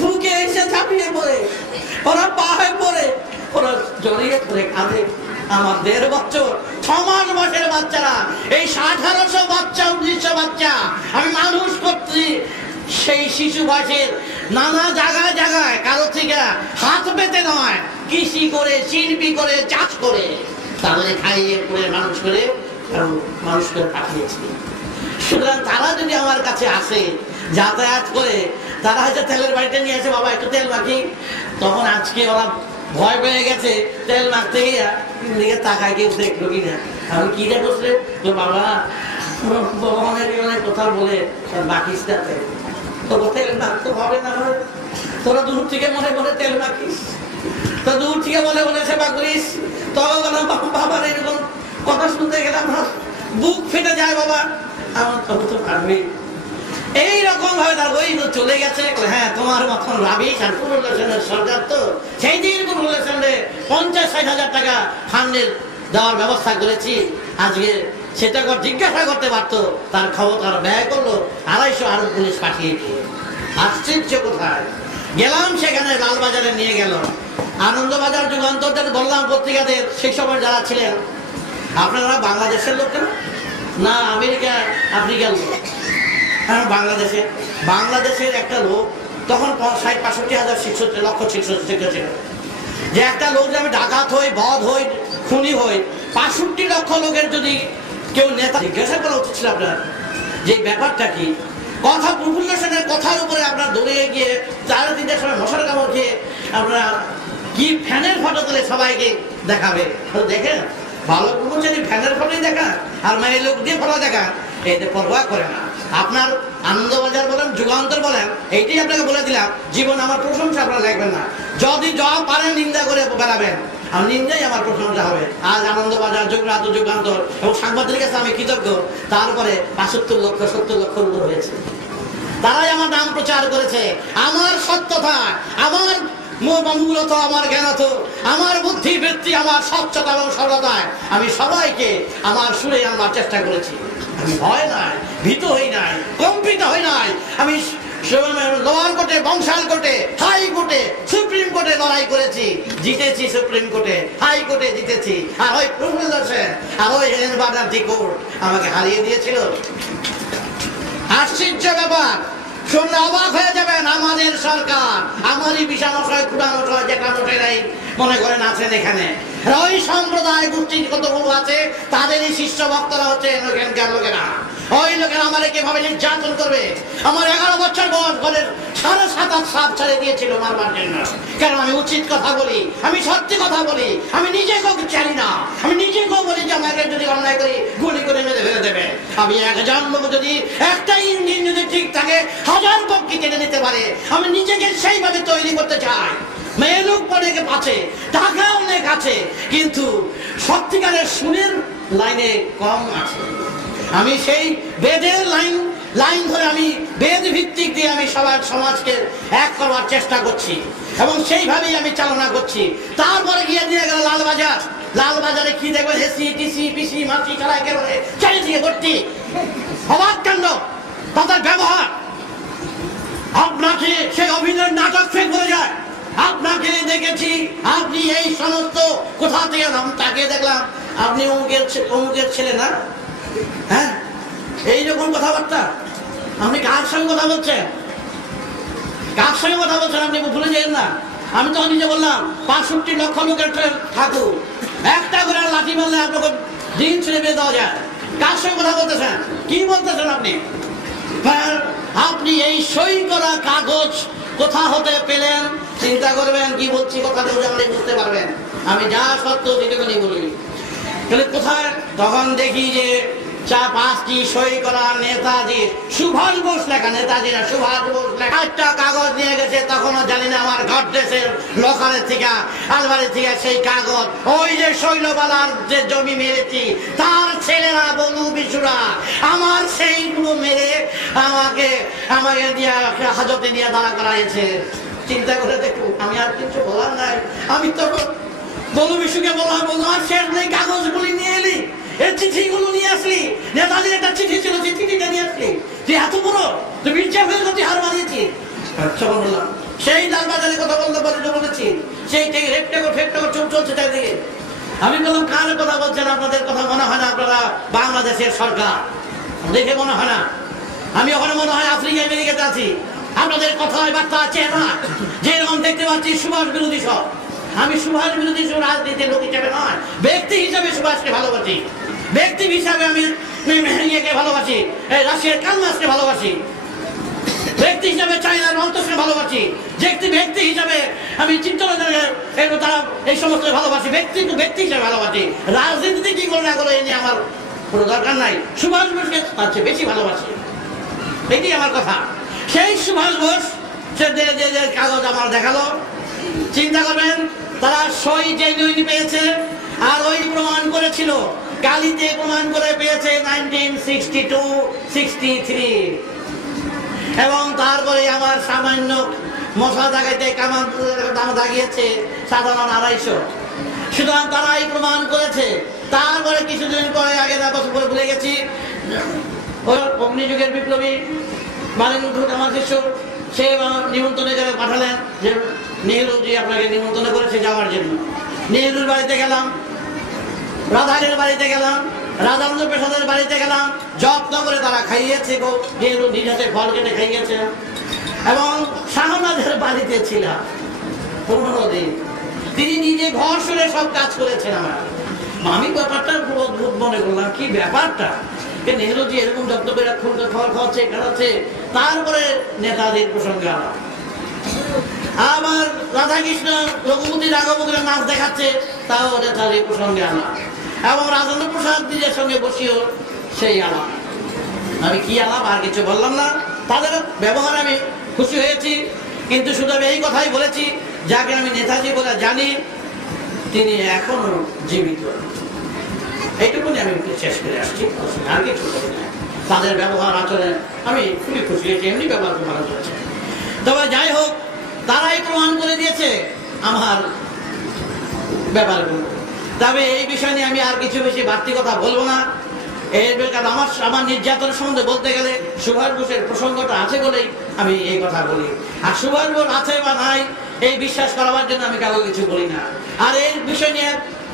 বুকে এসে ঝাঁপিয়ে পড়ে, ওরা পায়ে পড়ে, ওরা জড়িয়ে ধরে কাঁদে। আমার 1.5 বছর 6 মাস বয়সের বাচ্চারা, এই 1800 বাচ্চা 1900 বাচ্চা আমি মানুষ করছি, সেই শিশু বয়সের নানা জায়গায় জায়গায় কারো থেকে হাত পেতে নয়, কৃষি করে, শিল্পী করে, চাষ করে, তাদের খাইয়ে করে মানুষ করে পাঠিয়েছি। সুতরাং তারা যদি আমার কাছে আসে, যাতায়াত করে, তারা হয়তো তেলের বাড়িতে নিয়ে আসে, বাবা একটু তেল মাখি, তখন আজকে ওরা ভয় পেয়ে গেছে, তেল মাখতে গিয়া দিকে তাকায়, কেউ দেখলো কিনা, আমি কি দেখছে বাবা অনেক অনেক কথা বলে মাখিস না তেল, তোকে তেল মাখতে হবে না, তোরা দূর থেকে মনে মনে তেল মাখিস, তো দূর থেকে মনে মনে সেবা করিস, তখন বাবার এরকম কথা শুনতে গেলে আমার বুক ফেটে যায় বাবা, আমার তবে তো পারবি। এইরকম ভাবে তার ওই চলে গেছে। হ্যাঁ, তোমার মতন রাবিশ আর পুরুলেশনের সরকার তো সেই দিন পুরুলেশনে 50-60 হাজার টাকা ফান্ডের দেওয়ার ব্যবস্থা করেছি, আজকে সেটা জিজ্ঞাসা করতে পারতো, তার খবর তার ব্যয় করলো 250 আরব পুলিশ পাঠিয়ে দিয়ে। আশ্চর্য কোথায় গেলাম, সেখানে লালবাজারে নিয়ে গেল, আনন্দবাজার যুগান্তর বললাম পত্রিকাদের, সেই সময় যারা ছিলেন, আপনারা বাংলাদেশের লোক না আমেরিকা আফ্রিকার লোক? হ্যাঁ, বাংলাদেশের একটা লোক তখন 60-65 হাজার লক্ষ শিক্ষা ছিল, যে একটা লোক যে আমি ডাকাত হই, বধ হই, খুনি হই, 65 লক্ষ লোকের যদি কেউ নেতা, জিজ্ঞাসা করা উচিত ছিল আপনার যে ব্যাপারটা কি। কথা প্রফুল্ল সেনের কথার উপরে আপনার দৌড়ে গিয়ে 4-3টার সময় মশার কামড় খেয়ে আপনারা কি ফ্যানের ফটো তুলে সবাইকে দেখাবে, দেখেন ভালো প্রফুল্ল ফ্যানের ফটোই দেখা আর মেয়ে লোক দিয়ে ফটো দেখা, এতে পরোয়া করে না। আপনার আনন্দবাজার বলেন, যুগান্তর বলেন, এইটাই আপনাকে বলে দিলাম, জীবন আমার প্রশংসা আপনারা লিখবেন না, যদি যা পারেন নিন্দা করে বেড়াবেন, আর নিন্দাই আমার প্রশংসা হবে। আজ আনন্দবাজার, যুগান্তর এবং সাংবাদিকের কাছে আমি কৃতজ্ঞ, তারপরে 75 লক্ষ 70 লক্ষ উপর হয়েছে, তারাই আমার নাম প্রচার করেছে। আমার সত্যতা, আমার মূলত, আমার জ্ঞানত, আমার বুদ্ধি বৃত্তি, আমার স্বচ্ছতা এবং সরলতায় আমি সবাইকে আমার সুরে আনবার চেষ্টা করেছি। আমি ভয় নাই, ভীত হই নাই, কম্পিত হই নাই। আমি লোয়ার কোর্টে, বংশাল কোর্টে, হাই কোর্টে, সুপ্রিম কোর্টে লড়াই করেছি, জিতেছি। সুপ্রিম কোর্টে, হাই কোর্টে জিতেছি। আর ওই প্রফুল্ল সেন আর ওই বাজারটি কোর্ট আমাকে হারিয়ে দিয়েছিল। আশ্চর্য ব্যাপার, শুনলে অবাক হয়ে যাবেন। আমাদের সরকার, আমারই বিষামশয়, ক্ষুদামশয়, যেটা মশাই নাই মনে করেন আছেন এখানে, ওই সম্প্রদায় গোষ্ঠী কতগুলো আছে, তাদেরই শিষ্য ভক্তরা হচ্ছে এখানকার লোকেরা। ওই লোকেরা আমার কিভাবে নির্যাতন করবে। আমার 11 বছর বয়স করে 7.5 সাপ ছেড়ে দিয়েছিল মারবার জন্য, কারণ আমি উচিত কথা বলি, আমি সত্যি কথা বলি, আমি নিজেকেও চাই না, আমি নিজেকেও বলি যে আমাকে যদি অন্যায় করি গুলি করে মেরে ফেলে দেবে। আমি একজন লোক যদি একটা ইঞ্জিন যদি ঠিক থাকে 1000 পক্ষী টেনে নিতে পারে, আমি নিজেকে সেইভাবে তৈরি করতে চাই। মেয়ে লোক অনেক আছে, টাকা অনেক আছে, কিন্তু সত্যিকারের সুরের লাইনে কম আছে। আমি সেই বেদের লাইন ধরে আমি বেদ ভিত্তিক দিয়ে আমি সবার সমাজকে এক করবার চেষ্টা করছি এবং সেইভাবেই আমি চালনা করছি। তারপরে গিয়ে দিয়ে গেল লালবাজার। লালবাজারে কি দেখবেন, হেসি টিসি পিসি মাটি খেলা একেবারে চারিদিকে ভর্তি, অবাক কাণ্ড তাদের ব্যবহার। আপনাকে সেই অভিনয়ের নাটক ফেক হয়ে যায়। আপনাকে দেখেছি, আপনি এই সমস্ত কোথা থেকে তাকে দেখলাম, আপনি অমুকের ছেলে না? হ্যাঁ, এইরকম কথাবার্তা। আপনি কার সঙ্গে কথা বলছেন? কার সঙ্গে কথা বলছেন আপনি ভুলে যাবেন না। আমি তো নিজে বললাম 65 লক্ষ লোকের ঠাকুর, একটা করে লাঠি মারলে আপনাকে দিন ছেড়ে বেঁধে দেওয়া যায়। কার সঙ্গে কথা বলতেছেন? কি বলতেছেন আপনি? আপনি এই সই করা কাগজ কোথা হতে পেলেন? চিন্তা করবেন, কি বলছি কথা বুঝতে পারবেন। আমি যা সত্য সেটুকুনি বলি। তাহলে কোথায়? তখন দেখি যে 4-5টি সই করা নেতাজি, সুভাষ বোস লেখা, নেতাজি না সুভাষ বোস লেখা একটা কাগজ নিয়ে গেছে। তখনও জানি না আমার গডরেজের লকারের থেকে, আলমারি থেকে সেই কাগজ, ওই যে শৈলবালার যে জমি মেরেছি তার ছেলেরা বলু বিশুরা আমার সেইগুলো মেরে আমাকে দিয়ে হাজতে নিয়ে দাঁড়া করাইছে। চিন্তা করে দেখুন, আমি আর কিছু বলার নাই। আমি তখন বলু বিশুকে বললাম, আর শেষ নেই, কাগজগুলি নিয়ে এলি, এই চিঠিগুলো নিয়ে আসলি, নেতাজির একটা চিঠি ছিল, সেই চিঠিটা নিয়ে আসলি, তুই এত বড়, তুই মির্জা ফেরত তুই হার মানিয়েছিস। আচ্ছা বললাম, সেই লালবাজারের কথা বলতে বলেছি, সেই ফেকটাকো চুপ চলছে চারিদিকে। আমি বললাম, কার কথা বলছেন? আপনাদের কথা মনে হয় না আপনারা বাংলাদেশের সরকার, দেখে মনে হয় না। আমি ওখানে মনে হয় আফ্রিকা আমেরিকাতে আছি। আপনাদের কথায় বার্তা আছে না, যেরকম দেখতে পাচ্ছি সুভাষ বিরোধী সব। আমি সুভাষ বিরোধী রাজনীতির লোক হিসাবে নয়, ব্যক্তি হিসাবে সুভাষকে ভালোবাসি। ব্যক্তি হিসাবে আমি ইয়েকে ভালোবাসি, রাশিয়ার কালমাসকে ভালোবাসি। ব্যক্তি হিসাবে চায়নার অন্তসকে ভালোবাসি। ব্যক্তি হিসাবে আমি চিত্তরঞ্জনের তারা এই সমস্ত ভালোবাসি। ব্যক্তি হিসাবে ভালোবাসি। রাজনীতিতে কি করে না করে এ নিয়ে আমার কোনো দরকার নাই। সুভাষ বোসকে তার চেয়ে বেশি ভালোবাসি, এটি আমার কথা। সেই সুভাষ বোস সে যে কাগজ আমার দেখালো, চিন্তা করবেন, তারা সই জেনুইন পেয়েছে, আর ওই প্রমাণ করেছিল কালিতে প্রমাণ করে পেয়েছে 1962-63। এবং তারপরে আমার সামান্য মশলা দাগাইতে দাম দাগিয়েছে সাধারণ 250। সুতরাং তারাই প্রমাণ করেছে। তারপরে কিছুদিন পরে, আগে বছর পরে ভুলে গেছি, অগ্নিযুগের বিপ্লবী মালিক আমার শিষ্য, সে নিমন্ত্রণে করে পাঠালেন যে নেহরুজি আপনাকে নিমন্ত্রণ করেছে যাওয়ার জন্য। নেহরুর বাড়িতে গেলাম, রাধারের বাড়িতে গেলাম, রাজানন্দ প্রসাদের বাড়িতে গেলাম, যত্ন করে তারা খাইয়েছে গো, নেহরু নিজ হাতে ফল কেটে খাইয়েছে। এবং শাহনাজের বাড়িতে ছিলাম 15 দিন, তিনি নিজে ঘর শুনে সব কাজ করেছেন। আমি ব্যাপারটা খুব অদ্ভুত মনে করলাম, কি ব্যাপারটা, নেহরুজি এরকম যত্ন করে খাবার খাওয়াচ্ছে, খাওয়াচ্ছে। তারপরে নেতাজির প্রসঙ্গে আলাপ, আবার রাধাকৃষ্ণ রঘুপতি রাঘবকে নাচ দেখাচ্ছে, তাও নেতাজির প্রসঙ্গে আলাপ। এবং রাজেন্দ্র প্রসাদ নিজের সঙ্গে বসিও সেই আলাপ। আমি কি আলাপ আর কিছু বললাম না। তাদের ব্যবহার আমি খুশি হয়েছি, কিন্তু শুধু আমি এই কথাই বলেছি, যাকে আমি নেতাজি বলে জানি তিনি এখনো জীবিত। এইটুকুনি আমি শেষ করে আসছি, আর কিছু বলি না। তাদের ব্যবহার আচরণে আমি খুবই খুশি হয়েছি, এমনি ব্যবহার ভালো করেছে। তবে যাই হোক, তারাই প্রমাণ করে দিয়েছে আমার ব্যাপারগুলো। তবে এই বিষয় নিয়ে আমি আর কিছু বেশি বাড়তি কথা বলবো না। আমার নির্যাতনের সম্বন্ধে বলতে গেলে সুভাষ বোসের প্রসঙ্গটা আছে বলেই আমি এই কথা বলি। আর সুভাষ বোস আছে বা নাই এই বিশ্বাস করাবার জন্য আমি কারো কিছু বলি না। আর এই বিষয় নিয়ে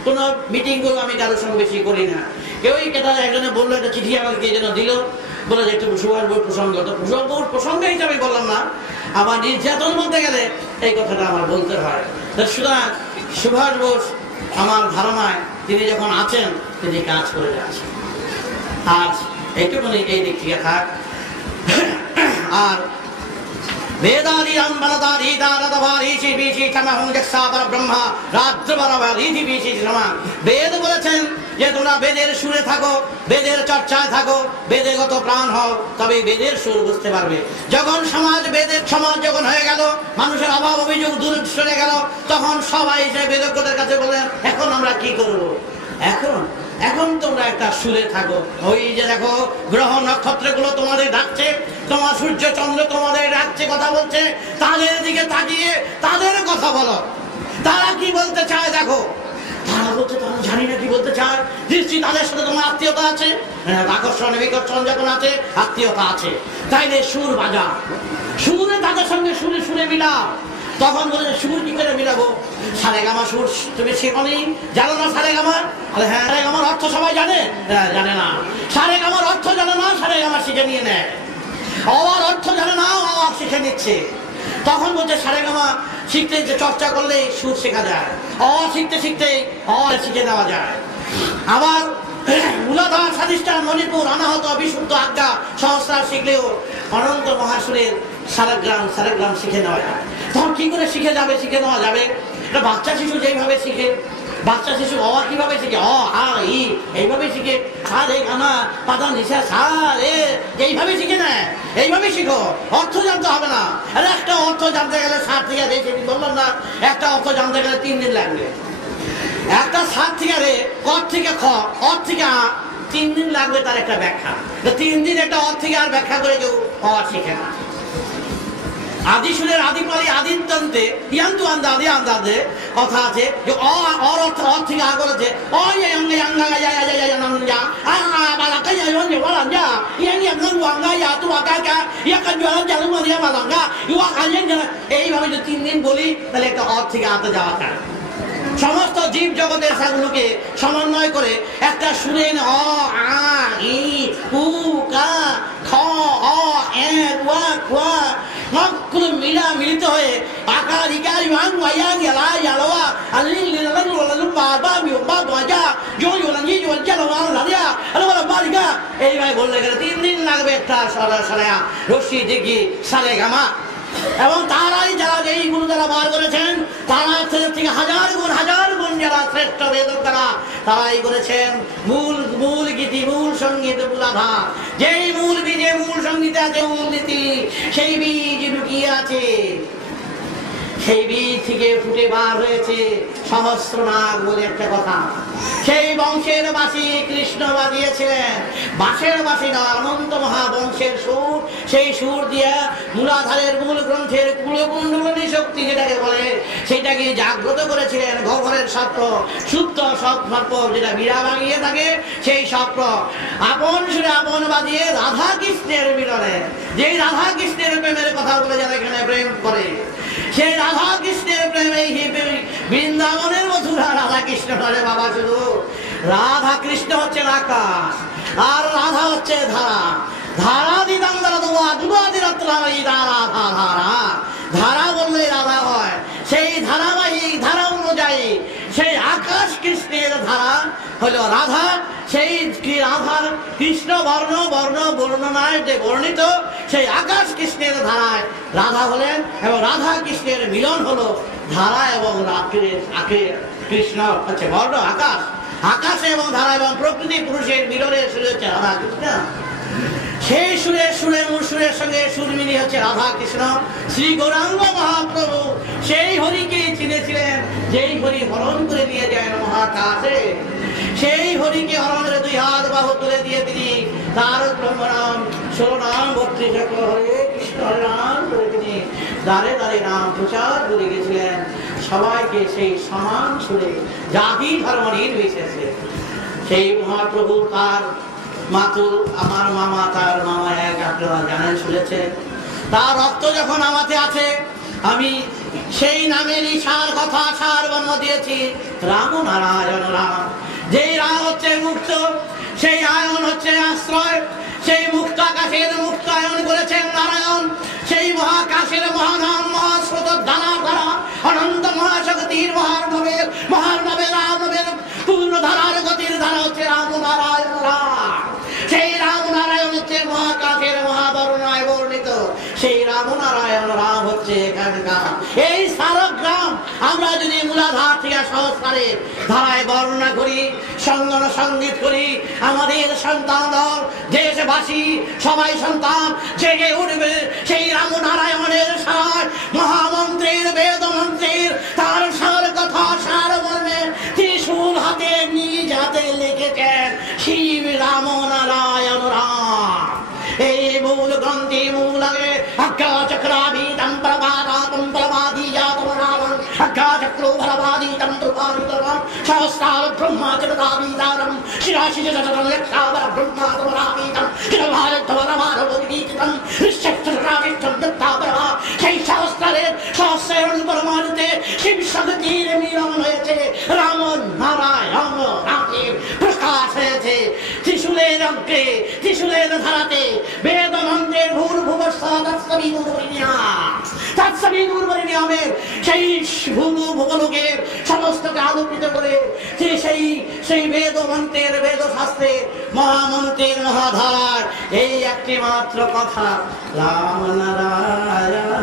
কোনো মিটিং গুলো আমি কারোর সঙ্গে বেশি করি না। কেউই একজনে বললো, একটা চিঠি আমাকে কে যেন দিল, বলে যে একটু সুভাষ বোস প্রসঙ্গ, তো সুভাষ বোস প্রসঙ্গ হিসাবে বললাম না, আমার নির্যাতন বলতে গেলে এই কথাটা আমার বলতে হয়। সুতরাং সুভাষ বোস আমার ধারণায় তিনি যখন আছেন তিনি কাজ করে যাচ্ছেন। আজ এইটুকুনি এই দিক থেকে থাক। আর বেদারি রামবাদারি দাদাবারি শিবিশি তামাহং জসাবার ব্রহ্মা রাজ্যবারাবারি শিবিশি সমা। বেদ বলেছেন যে তোমরা বেদের সুরে থাকো, বেদের চর্চায় থাকো, বেদেগত প্রাণ হও, তবে বেদের সুর বুঝতে পারবে। যখন বেদের সমাজ যখন হয়ে গেল, মানুষের অভাব অভিযোগ দূরে সরে গেল, তখন সবাই এসে বেদজ্ঞদের কাছে বললেন, এখন আমরা কি করব? এখন তোমরা একটা সুরে থাকো। ওই যে দেখো গ্রহ নক্ষত্রগুলো তোমাদের ডাকছে, তোমার সূর্য চন্দ্র তোমাদের ডাকছে, কথা বলছে, তাদের দিকে তাকিয়ে তাদের কথা বলো। তারা কি বলতে চায় দেখো। তারা বলছে তারা জানি না কি বলতে চায়, নিশ্চয়ই তাদের সাথে তোমার আত্মীয়তা আছে, আকর্ষণ বিকর্ষণ যখন আছে আত্মীয়তা আছে, তাইলে সুর বাজা, সুরে তাদের সঙ্গে সুরে মিলাও। তখন বলে সুর কি করে মিলাবো? সারেগামা সুর তুমি শেখনি, জানো না সারেগামা? হ্যাঁ, সারেগামার অর্থ সবাই জানে? জানে না। সারেগামার অর্থ জানে না, সারেগামা শিখে নিয়ে নেয়। অওয়ার অর্থ জানে না, অওয়ার শিখে নিচ্ছে। তখন বলছে শিখতে চর্চা করলে সুর শেখা যায়, শিখতে শিখতে শিখে দেওয়া যায়। আবার মূলাধার স্বাধিষ্ঠান মণিপুর অনাহত বিশুদ্ধ আজ্ঞা সহস্রার শিখলেও অনন্ত মহাসুরের সারেগ্রাম শিখে নেওয়া যায়। তখন কি করে শিখে নেওয়া যাবে? একটা বাচ্চা শিশু যেইভাবে শিখে, বাচ্চা শিশু কিভাবে শিখে, এইভাবে শিখে, পাতা নিশা এইভাবে শিখে নেয়। এইভাবে শিখো, অর্থ জানতে হবে না। আরে একটা অর্থ জানতে গেলে 60 থেকে বললাম না, একটা অর্থ জানতে গেলে 3 দিন লাগবে। একটা 60 থেকে কর থেকে খ, অর থেকে 3 দিন লাগবে তার একটা ব্যাখ্যা। 3 দিন একটা অর থেকে আর ব্যাখ্যা করে কেউ শিখে না। আদি সুরের আদিপালি আদিত্যন্তে ইয়ান্তু আন্দাদে আন্দাদে কথা আছে যে অর অর্থ অর থেকে আ করেছে এইভাবে যদি 3 দিন বলি তাহলে একটা অর থেকে আতে যাওয়া যায়। সমস্ত জীব জগতের সাগুলোকে সমন্বয় করে একটা সুরেন মিলিত হয়ে এইভাবে বললে গেলে 3 দিন লাগবে একটা রশ্মি দিঘি সারে গামা। এবং তারাই যারা এই গুরু যারা বার করেছেন, তারা থেকে হাজার গুণ যারা শ্রেষ্ঠ বেদক তারাই করেছেন মূল গীতি, মূল সঙ্গীত, মূলাধার। যেই মূল বীজে মূল সঙ্গীতে আছে মূল নীতি, সেই বীজ লুকিয়ে আছে। সেই বীজ থেকে ফুটে বার হয়েছে সহস্রনাগ বলে একটা কথা। সেই বংশের বাসী কৃষ্ণ বাজিয়েছিলেন, বাঁশের বাসী নয়, অনন্ত মহাবংশের সুর। সেই সুর দিয়ে মূলাধারের মূল গ্রন্থের কুলকুণ্ডলিনী শক্তি যেটাকে বলে সেটাকে জাগ্রত করেছিলেন। গহ্বরের সত্য, শুদ্ধ সত্য যেটা বীরা বাগিয়ে থাকে, সেই সত্য আপন সুরে আপন বাজিয়ে রাধা কৃষ্ণের মিলনে, যেই রাধা কৃষ্ণের প্রেমের কথা বলে যারা এখানে প্রেম করে, সেই রাধা কৃষ্ণের প্রেমে বৃন্দাবনের মধুরা রাধা কৃষ্ণ ধরে বাবা। শুধু রাধা কৃষ্ণ হচ্ছেন আকাশ, আর রাধা হচ্ছে ধারা। ধারা দিদাম দ্বারা ধারা বললে রাধা হয়। সেই ধারাবাহিক ধারা অনুযায়ী সেই আকাশ কৃষ্ণের ধারা হলো রাধা। সেই রাধার কৃষ্ণ বর্ণনায় যে বর্ণিত সেই আকাশ কৃষ্ণের ধারায় রাধা হলেন, এবং রাধা কৃষ্ণের মিলন হলো ধারা এবং কৃষ্ণ হচ্ছে বর্ণ আকাশ। আকাশে এবং ধারা এবং প্রকৃতি পুরুষের মিলনের সুরে হচ্ছে রাধা কৃষ্ণ। সেই সুরের সঙ্গে সুর মিলিয়ে হচ্ছে রাধা কৃষ্ণ। শ্রী গৌরাঙ্গ মহাপ্রভু সেই হরিকে চিনেছিলেন, যেই হরি হরণ করে নিয়ে যায় মহাকাশে। সেই হরিকে হরণ করে 2 হাত বাহু তুলে দিয়ে তিনি তার ব্রহ্মনাম 16 নাম 32 হরে কৃষ্ণ হরে রাম করে তিনি দাঁড়ে নাম প্রচার করে গেছিলেন সবাইকে সেই সমান সুরে, জাতি ধর্ম নির্বিশেষে। সেই মহাপ্রভু তার মাতুল, আমার মামা, তার মামা এক, আপনারা জানেন শুনেছেন। তার রক্ত যখন আমাতে আছে, আমি সেই নামেরই সার কথা সার বর্ণ দিয়েছি, রাম নারায়ণ রাম। যেই রাম হচ্ছে মুক্ত, সেই আয়ন হচ্ছে আশ্রয়। সেই মুক্ত আকাশের মুক্তায়ন করেছেন নারায়ণ। সেই মহাকাশের মহানাম মহাস্রোত ধারা ধারা অনন্ত মহাশক্তির মহানবের রামের পূর্ণ ধারার গতির ধারা হচ্ছে রাম নারায়ণ রাম। সেই রাম নারায়ণ হচ্ছে মহাকাশের মহাবর্ণায় বর্ণিত। সেই রাম নারায়ণ রাম হচ্ছে এখানকার এই সারগ্রাম। আমরা যদি মূলাধার থেকে সহস্রারের ধারায় বর্ণনা করি, সঙ্গীত করি, আমাদের সন্তান দল দেশবাসী সবাই সন্তান জেগে উঠবে সেই রাম নারায়ণের সার মহামন্ত্রের বেদ মন্ত্রের তার সার কথা সার বর্ণে ত্রিশূল হাতে নিজ হাতে লিখেছেন শিব রাম নারায়ণ রাম। এই মূল গ্রন্থি মূল আগে আজ্ঞা চক্রাভীতম প্রভাতম প্রভাদীজাতম রামম আজ্ঞা চক্রো ভরভাদীতম ধ্রুবান্তরম সহস্রার ব্রহ্মাচরদাবীতারম শিরাশিজতম লক্ষাবর ব্রহ্মাতমরাবীতম কিরভারতমরমারবীতম ঋষ্যক্ষরাবিষ্টম দত্তাবরভা। সেই সহস্রারের সহস্রায়ণ পরমাণুতে শিব শক্তির মিলন হয়েছে, রাম নারায়ণ রামের প্রকাশ হয়েছে। ত্রিশূলের অগ্রে ত্রিশূলের ধারাতে বেদ মন্ত্রের ভূর্ভুবস্ব তৎসবিতুর্বরেণ্যা আসমানি নূর বলে নিয়মের সেই ভূগোলকের সমস্তকে আলোকিত করে যে সেই বেদ মন্ত্রের বেদ শাস্ত্রের মহামন্ত্রের মহাধারার এই একটি মাত্র কথা রাম নারায়ণ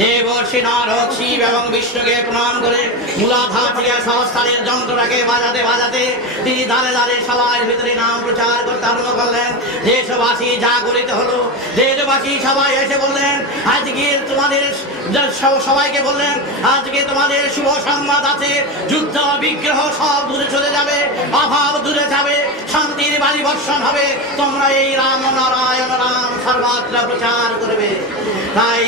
দেবর্ষি নারদ শিব এবং বিষ্ণুকে প্রণাম করে মূলাধার থেকে সহস্রারের যন্ত্রটাকে বাজাতে বাজাতে তিনি দাঁড়ে দাঁড়ে সবার ভিতরে নাম প্রচার করতে আরম্ভ করলেন। দেশবাসী জাগরিত হলো, দেশবাসী সবাই এসে বললেন আজকে তোমাদের সবাইকে বললেন আজকে তোমাদের শুভ সংবাদ আছে, যুদ্ধ বিগ্রহ সব দূরে চলে যাবে, অভাব দূরে যাবে, শান্তির বাড়ি বর্ষণ হবে, তোমরা এই রাম নারায়ণ রাম সর্বত্র প্রচার করবে। তাই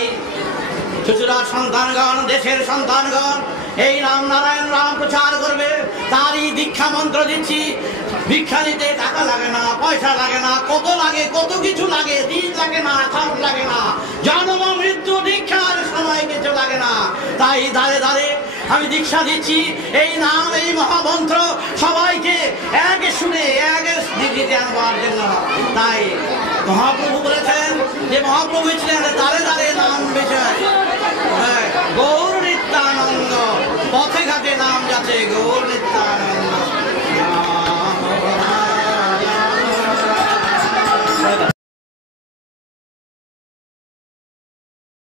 চুচুড়ার সন্তানগণ, দেশের সন্তানগণ এই রাম নারায়ণ রাম প্রচার করবে, তারই দীক্ষা মন্ত্র দিচ্ছি। দীক্ষা নিতে টাকা লাগে না, পয়সা লাগে না, কত লাগে, কত কিছু লাগে, দিন লাগে না, খাপ লাগে না, জন্ম মৃত্যু দীক্ষার সময় কিছু লাগে না। তাই দাঁড়ে দাঁড়ে আমি দীক্ষা দিচ্ছি এই নাম, এই মহামন্ত্র সবাইকে এক শুনে এক দিদিতে আনবার জন্য। তাই মহাপ্রভু বলেছেন যে মহাপ্রভু ছিলেন দাঁড়ে দাঁড়ে নাম বিষয়, গৌর নিত্যানন্দ পথে ঘাটে নাম যাচ্ছে, গৌর